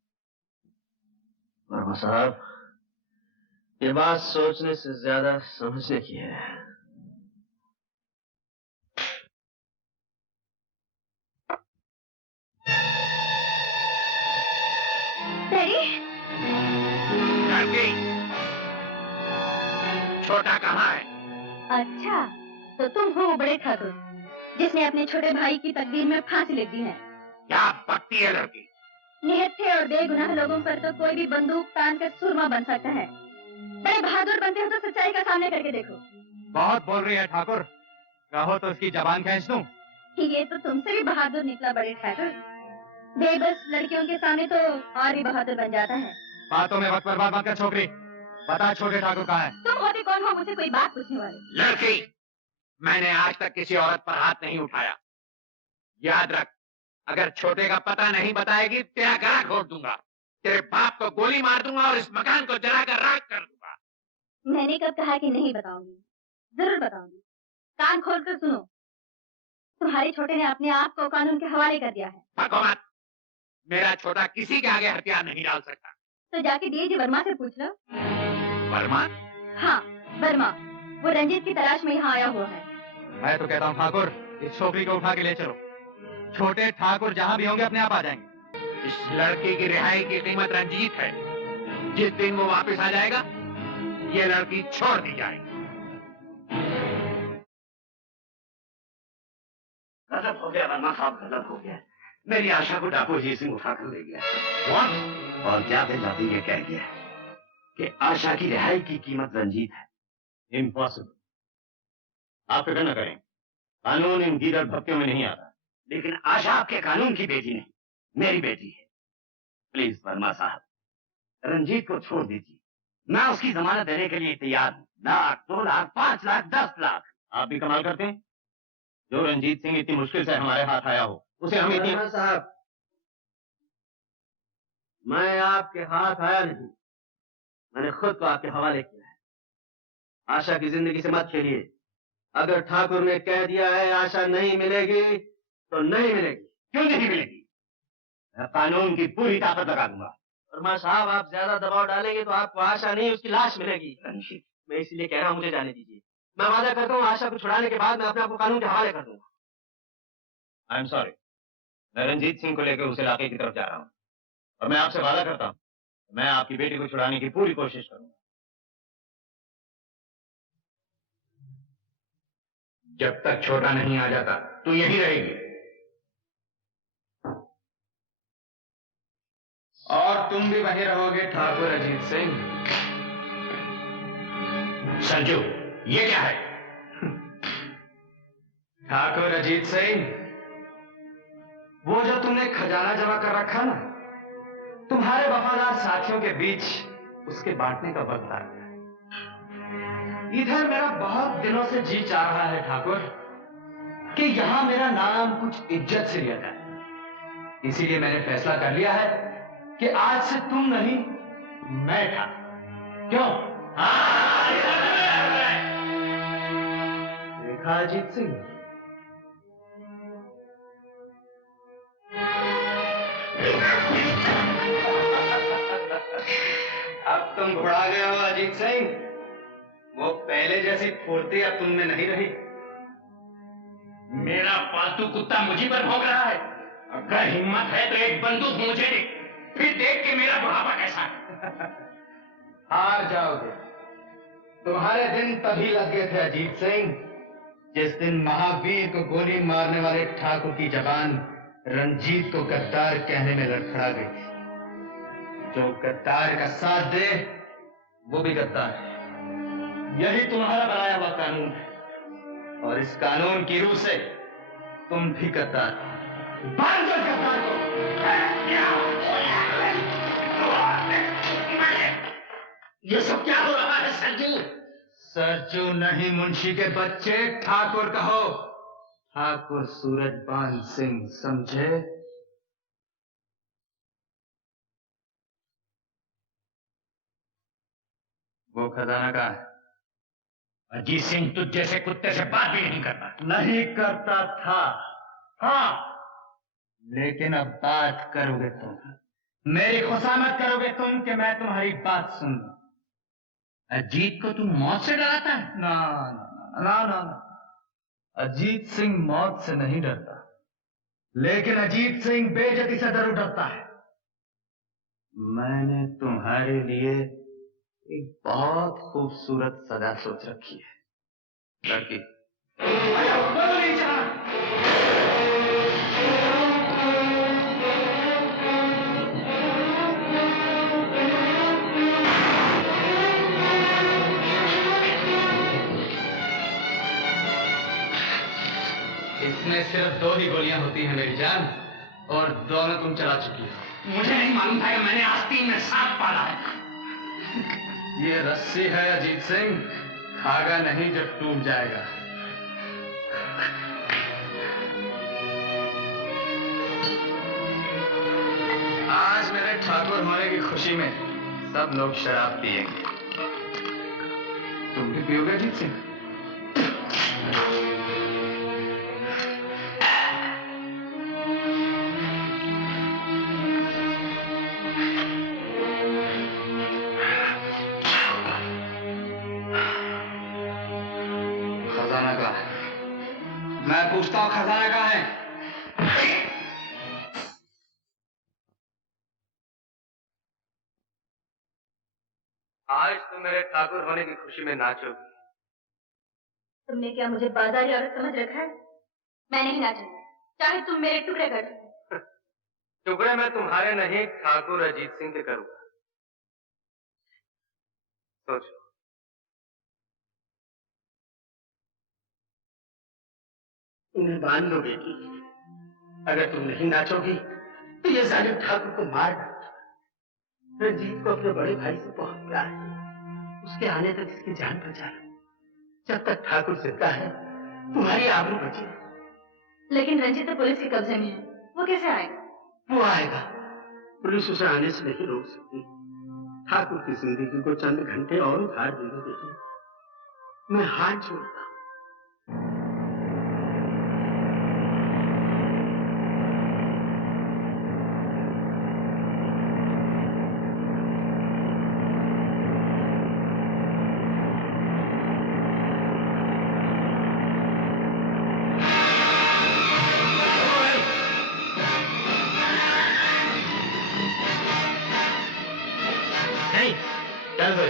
वर्मा साहब, ये बात सोचने से ज्यादा समझने की है। डैडी, छोटा कहाँ है? अच्छा, तो तुम हो बड़े ठाकुर जिसने अपने छोटे भाई की तकदीर में फांसी लिख दी है। क्या बकती है लड़की? निहत्थे और बेगुनाह लोगों पर तो कोई भी बंदूक तान कर सुरमा बन सकता है। बड़े बहादुर बनते हो तो सच्चाई का सामने करके देखो। बहुत बोल रही है ठाकुर, कहो तो उसकी जबान खींच दूं। ये तो तुमसे भी बहादुर निकला बड़े ठाकुर। बेबस लड़कियों के सामने तो और भी बहादुर बन जाता है। बातों में वक्त बर्बाद मत कर छोकरी, बता छोटे ठाकुर कहाँ है? तुम होते कौन हो मुझसे कोई बात पूछने वाले? लड़की, मैंने आज तक किसी औरत पर हाथ नहीं उठाया। याद रख, अगर छोटे का पता नहीं बताएगी तेरा गला घोट दूंगा, तेरे बाप को गोली मार दूंगा और इस मकान को जलाकर राख कर दूंगा। मैंने कब कहा कि नहीं बताऊंगी? जरूर बताऊंगी। कान खोलकर सुनो, तुम्हारे छोटे ने अपने आप को कानून के हवाले कर दिया है। भगो मत, मेरा छोटा किसी के आगे हथियार नहीं डाल सकता। तो जाके डीआईजी वर्मा से पूछ लो। वर्मा? हाँ, वर्मा। वो रंजीत की तलाश में यहाँ आया हुआ है। मैं तो कहता हूँ ठाकुर, इस छोकरी को उठा के ले चलो। छोटे ठाकुर जहाँ भी होंगे अपने आप आ जाएंगे। इस लड़की की रिहाई की कीमत रंजीत है। जिस दिन वो वापस आ जाएगा, ये लड़की छोड़ दी जाएगी। गजब हो गया वर्मा साहब, गजब हो गया। मेरी आशा को डाकू अजीत सिंह उठा कर ले गया और जाते जाते ये कह गया कि आशा की रिहाई की कीमत रंजीत है। इम्पॉसिबल। आप फिक्र न करें, कानून इन गीदड़ भक्तियों में नहीं आता। लेकिन आशा आपके कानून की बेटी नहीं, मेरी बेटी है। प्लीज वर्मा साहब, रंजीत को छोड़ दीजिए। मैं उसकी जमानत देने के लिए तैयार हूँ। 1 लाख, 2 लाख, 5 लाख, 10 लाख। आप भी कमाल करते हैं। जो रंजीत सिंह इतनी मुश्किल से हमारे हाथ आया हो, उसे हम इतनी... वर्मा साहब, मैं आपके हाथ आया नहीं, मैंने खुद को आपके हवाले किया है। आशा की जिंदगी से मत खेलिए। अगर ठाकुर ने कह दिया है आशा नहीं मिलेगी तो नहीं मिलेगी। क्यों नहीं मिलेगी? मैं कानून की पूरी ताकत लगा दूंगा। वर्मा साहब, आप ज्यादा दबाव डालेंगे तो आपको आशा नहीं उसकी लाश मिलेगी। मैं इसीलिए कह रहा हूँ, मुझे जाने दीजिए। मैं वादा करता हूँ आशा को छुड़ाने के बाद मैं अपने आप को कानून के हवाले कर दूंगा। आई एम सॉरी, मैं रंजीत सिंह को लेकर उस इलाके की तरफ जा रहा हूँ और मैं आपसे वादा करता हूँ मैं आपकी बेटी को छुड़ाने की पूरी कोशिश करूंगा। जब तक छोटा नहीं आ जाता तू यहीं रहेगी। और तुम भी वहीं रहोगे ठाकुर अजीत सिंह। संजू, ये क्या है? ठाकुर अजीत सिंह, वो जो तुमने खजाना जमा कर रखा ना, तुम्हारे वफादार साथियों के बीच उसके बांटने का वक्त आ गया। इधर मेरा बहुत दिनों से जी चाह रहा है ठाकुर कि यहां मेरा नाम कुछ इज्जत से लिया जाए। इसीलिए मैंने फैसला कर लिया है कि आज से तुम नहीं, मैं ठाकुर। क्यों? देखा अजीत सिंह, अब तुम घुड़ा गए हो अजीत सिंह। वो पहले जैसी फुर्ती अब तुम में नहीं रही। मेरा पालतू कुत्ता मुझी पर भौंक रहा है। अगर हिम्मत है तो एक बंदूक मुझे दे, फिर देख के मेरा बुढ़ापा कैसा है। हार जाओगे। तुम्हारे दिन तभी लग गए थे अजीत सिंह, जिस दिन महावीर को गोली मारने वाले ठाकुर की जबान रंजीत को गद्दार कहने में लड़खड़ा गई। जो गद्दार का साथ दे वो भी गद्दार है। यही तुम्हारा बनाया हुआ कानून है और इस कानून की रूह से तुम भी गद्दार हो। बांध दो गद्दार को। ये सब क्या हो रहा है संजू? सरजू नहीं, मुंशी के बच्चे, ठाकुर कहो। ठाकुर सूरजबान सिंह, समझे? वो खजाना कहाँ है? अजीत सिंह तुझ जैसे कुत्ते से बात भी नहीं करता। नहीं करता था, हाँ, लेकिन अब बात करोगे तुम। मेरी खुशामद करोगे तुम कि मैं तुम्हारी बात सुन लूं। अजीत को तुम मौत से डराता है? ना ना ना ना ना, अजीत सिंह मौत से नहीं डरता, लेकिन अजीत सिंह बेइज्जती से जरूर डरता है। मैंने तुम्हारे लिए एक बहुत खूबसूरत सजा सोच रखी है। लड़की नहीं जाना। इसमें सिर्फ 2 ही गोलियां होती हैं मेरी जान, और दोनों तुम चला चुकी हो। मुझे नहीं मालूम था कि मैंने आस्तीन में सांप पाला है। ये रस्सी है अजीत सिंह, धागा नहीं जो टूट जाएगा। आज मेरे ठाकुर होने की खुशी में सब लोग शराब पिएंगे। तुम भी पियोगे अजीत सिंह? खजाना कहाँ है? मैं पूछता हूँ, खजाना कहाँ है? आज तुम मेरे ठाकुर होने की खुशी में नाचोगी। तुमने क्या मुझे बाजारी औरत समझ रखा है? मैं नहीं नाचूंगी, चाहे तुम मेरे टुकड़े कर दो। टुकड़े मैं तुम्हारे नहीं, ठाकुर अजीत सिंह के करूंगा। सोचो। उन्हें मान लो बेटी, अगर तुम नहीं नाचोगी तो ये जालिम ठाकुर को मार डालो। रंजीत को अपने बड़े भाई से बहुत प्यार है, उसके आने तक इसकी जान बचा लो। जब तक ठाकुर जिंदा है तुम्हारी आबरू बची है। लेकिन रंजीत तो पुलिस के कब्जे में है, वो कैसे आएगा? वो आएगा, पुलिस उसे आने से नहीं रोक सकती। ठाकुर की जिंदगी को चंद घंटे और उधार दे दो बेटी, मैं हाथ जोड़ता हूं। चल दो।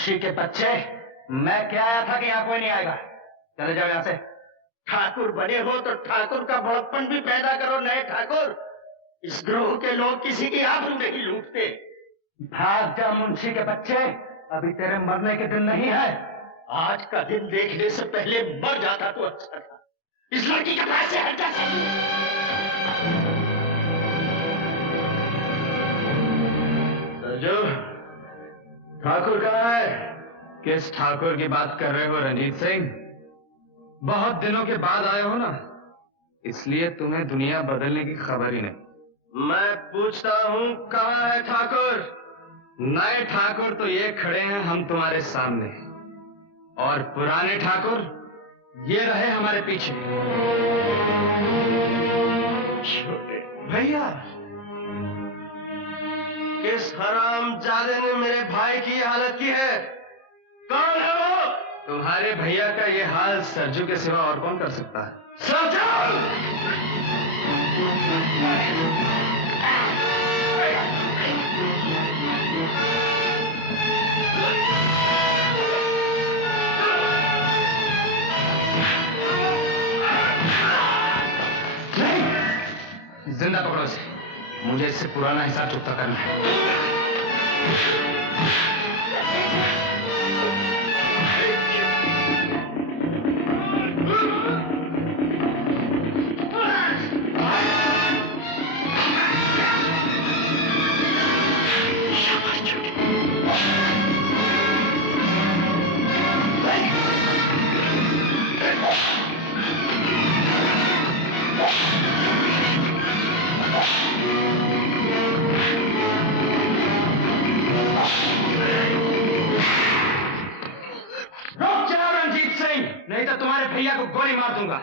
मुंशी के बच्चे, मैं क्या आया था कि यहाँ कोई नहीं आएगा। चले जाओ यहाँ से। ठाकुर बने हो तो ठाकुर का बड़प्पन भी पैदा करो। नए ठाकुर, इस ग्रोह के लोग किसी की आबरू नहीं लूटते। भाग जा मुंशी के बच्चे, अभी तेरे मरने के दिन नहीं है। आज का दिन देखने से पहले मर जाता तो अच्छा था। इस लड़की के पास से हट जा। सरजू, ठाकुर कहाँ है? किस ठाकुर की बात कर रहे हो रंजीत सिंह? बहुत दिनों के बाद आए हो ना, इसलिए तुम्हें दुनिया बदलने की खबर ही नहीं। मैं पूछता हूँ कहाँ है ठाकुर? नए ठाकुर तो ये खड़े हैं हम तुम्हारे सामने, और पुराने ठाकुर ये रहे हमारे पीछे। छोटे भैया, किस हरामजादे ने मेरे भाई की हालत की है? कौन है वो? तुम्हारे भैया का ये हाल सरजू के सिवा और कौन कर सकता है? नहीं, जिंदा पकड़ो इसे। मुझे इससे पुराना हिसाब चुकता करना है। नहीं तो तुम्हारे भैया को गोली मार दूंगा।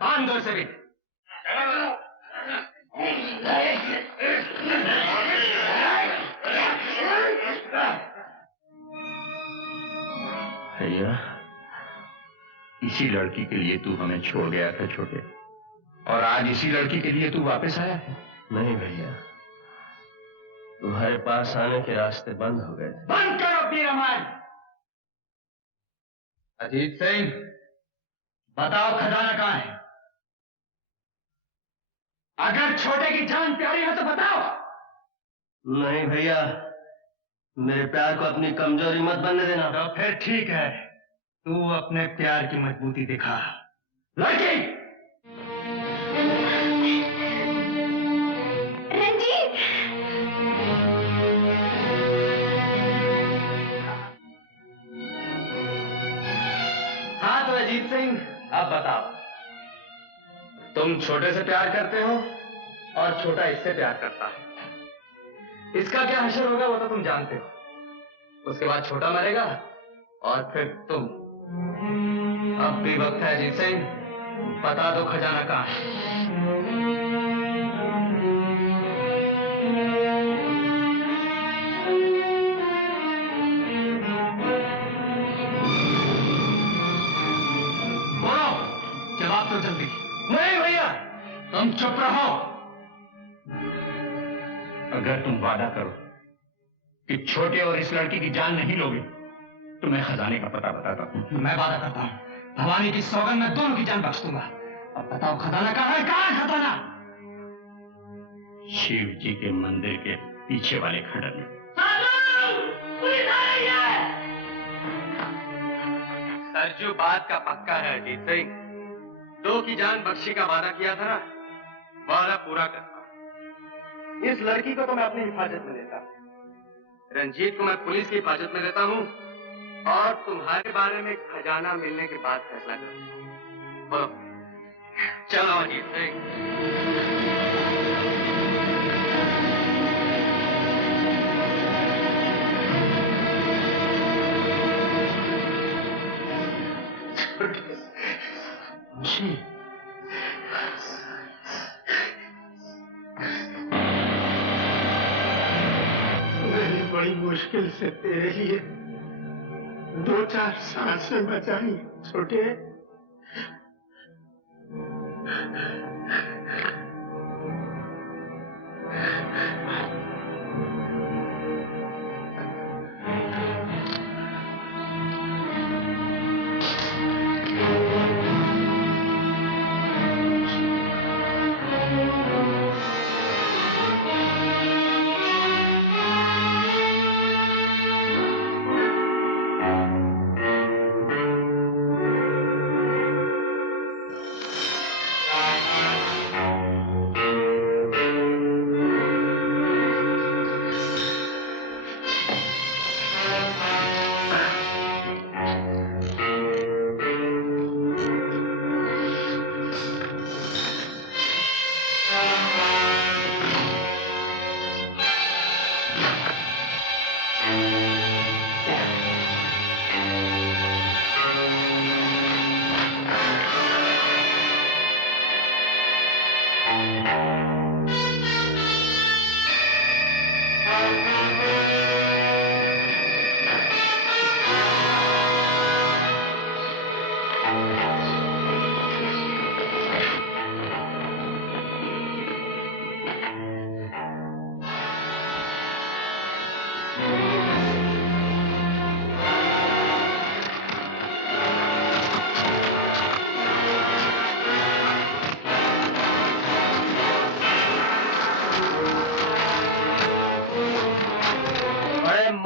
बांध दो इसे भी। भैया, इसी लड़की के लिए तू हमें छोड़ गया था छोटे, और आज इसी लड़की के लिए तू वापस आया है। नहीं भैया, तुम्हारे पास आने के रास्ते बंद हो गए। बंद करो अपनी रामायण। अजीत सिंह, बताओ खजाना कहाँ है? अगर छोटे की जान प्यारी है तो बताओ। नहीं भैया, मेरे प्यार को अपनी कमजोरी मत बनने देना। तो फिर ठीक है, तू अपने प्यार की मजबूती दिखा। लड़की रंजीत, हाँ तो अजीत सिंह, अब बताओ, तुम छोटे से प्यार करते हो और छोटा इससे प्यार करता है। इसका क्या हशर होगा वो तो तुम जानते हो। उसके बाद छोटा मरेगा और फिर तुम। अब भी वक्त है अजीत सिंह, बता दो खजाना कहाँ है। बोलो, जवाब दो जल्दी। नहीं भैया, तुम चुप रहो। अगर तुम वादा करो कि छोटे और इस लड़की की जान नहीं लोगे तो मैं खजाने का पता बताता हूं। मैं वादा करता हूँ, भवानी की सौगंध में दोनों की जान बख्श दूंगा। अब बताओ खजाना कहाँ है? कहाँ है खजाना? शिव जी के मंदिर के पीछे वाले खंडर में। सरजू बात का पक्का है अजीत सिंह। 2 की जान बख्शी का वादा किया था ना, वादा पूरा करता। इस लड़की को तो मैं अपनी हिफाजत में लेता, रंजीत को मैं पुलिस की हिफाजत में लेता हूँ, और तुम्हारे बारे में खजाना मिलने के बाद फैसला करूंगा। बोलो, चलो अजीत सिंह। मैंने बड़ी मुश्किल से तेरे लिए 2-4 सांसें बचाई छोटे।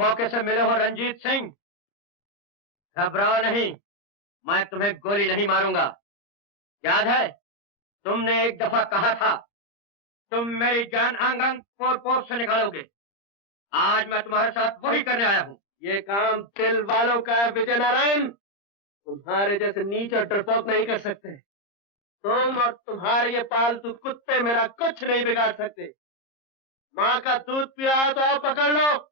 मौके से मिले हो रंजीत सिंह, घबराओ नहीं, मैं तुम्हें गोली नहीं मारूंगा। याद है तुमने एक दफा कहा था तुम मेरी जान आंगन पोर पोर से निकालोगे। आज मैं तुम्हारे साथ वही करने आया हूँ। ये काम दिल वालों का है विजय नारायण, तुम्हारे जैसे नीच और डरपोक नहीं कर सकते। तुम और तुम्हारे ये पालतू कुत्ते मेरा कुछ नहीं बिगाड़ सकते। माँ का दूध पिया तो आप पकड़ लो।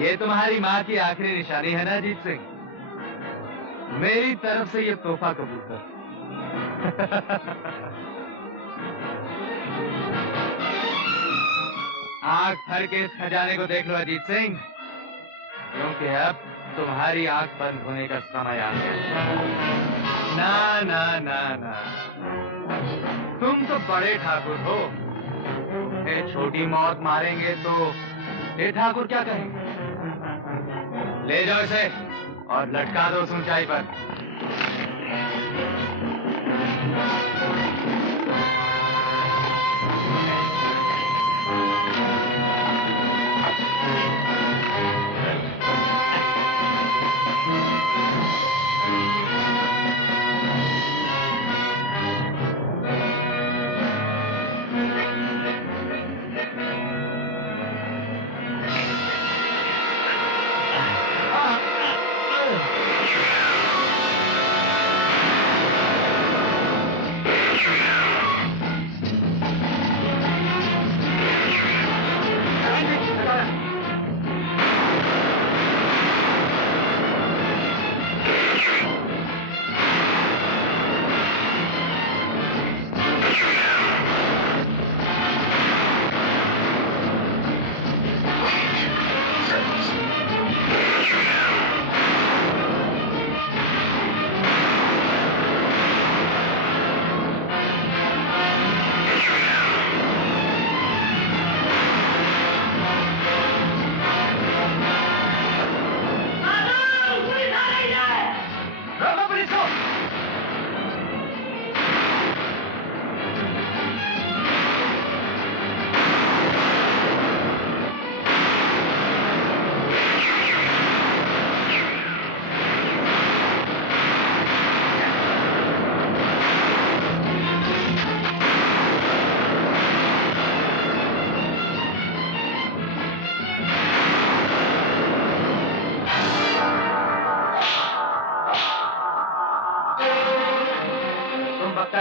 ये तुम्हारी माँ की आखिरी निशानी है ना अजीत सिंह? मेरी तरफ से ये तोहफा कबूल कर। आंख भर के इस खजाने को देख लो अजीत सिंह, क्योंकि अब तुम्हारी आंख बंद होने का समय आ गया। ना ना ना ना, तुम तो बड़े ठाकुर हो, तुम्हें छोटी मौत मारेंगे तो ये ठाकुर क्या कहेंगे? ले जाओ इसे और लटका दो उस ऊंचाई पर।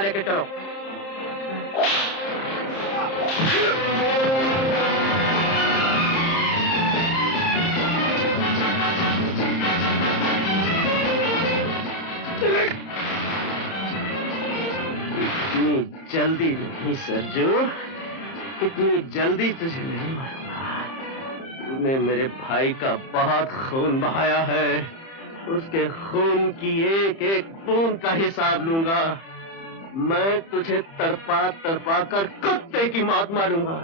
लेके चलो। इतनी जल्दी नहीं सरजू, इतनी जल्दी तुझे नहीं मारूंगा। तूने मेरे भाई का बहुत खून बहाया है, उसके खून की एक एक बूंद का हिसाब लूंगा। मैं तुझे तड़पा तड़पा कर कुत्ते की मौत मारूंगा।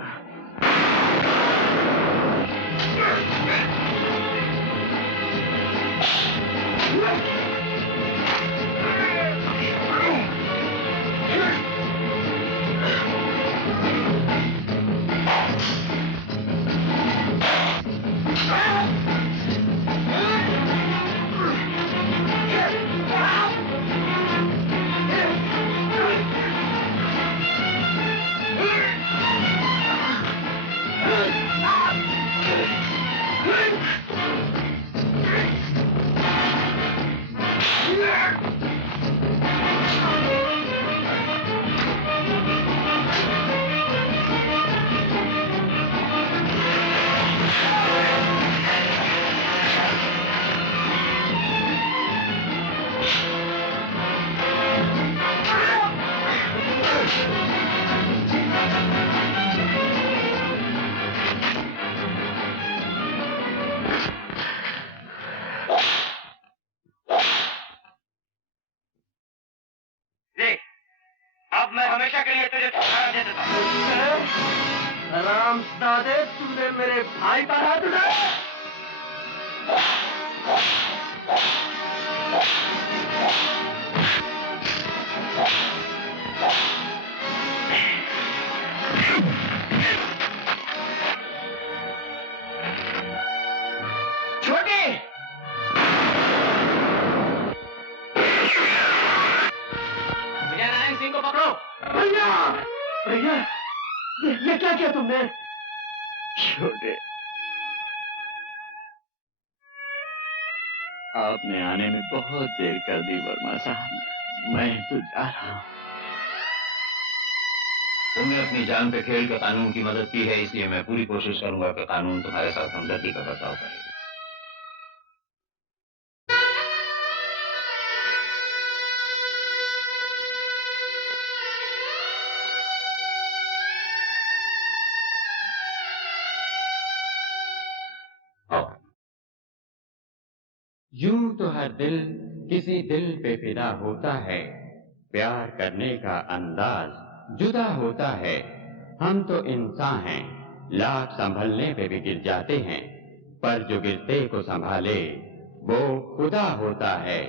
अब मैं हमेशा के लिए तुझे छुटकारा दे देता हूँ। हरामजादे, तूने मेरे भाई पर हाथ उठाया। छोटी, विजय नारायण सिंह को पकड़ो। भैया, भैया, ये क्या किया तुमने? छोटे, आपने आने में बहुत देर कर दी वर्मा साहब। मैं तो जा रहा हूँ। तुमने अपनी जान पे खेल के कानून की मदद की है, इसलिए मैं पूरी कोशिश करूंगा कि कानून तुम्हारे साथ हमदर्दी का बर्ताव करे। यूं तो हर दिल किसी दिल पे फिदा होता है, प्यार करने का अंदाज जुदा होता है। हम तो इंसान हैं, लाख संभलने पे भी गिर जाते हैं, पर जो गिरते को संभाले वो खुदा होता है।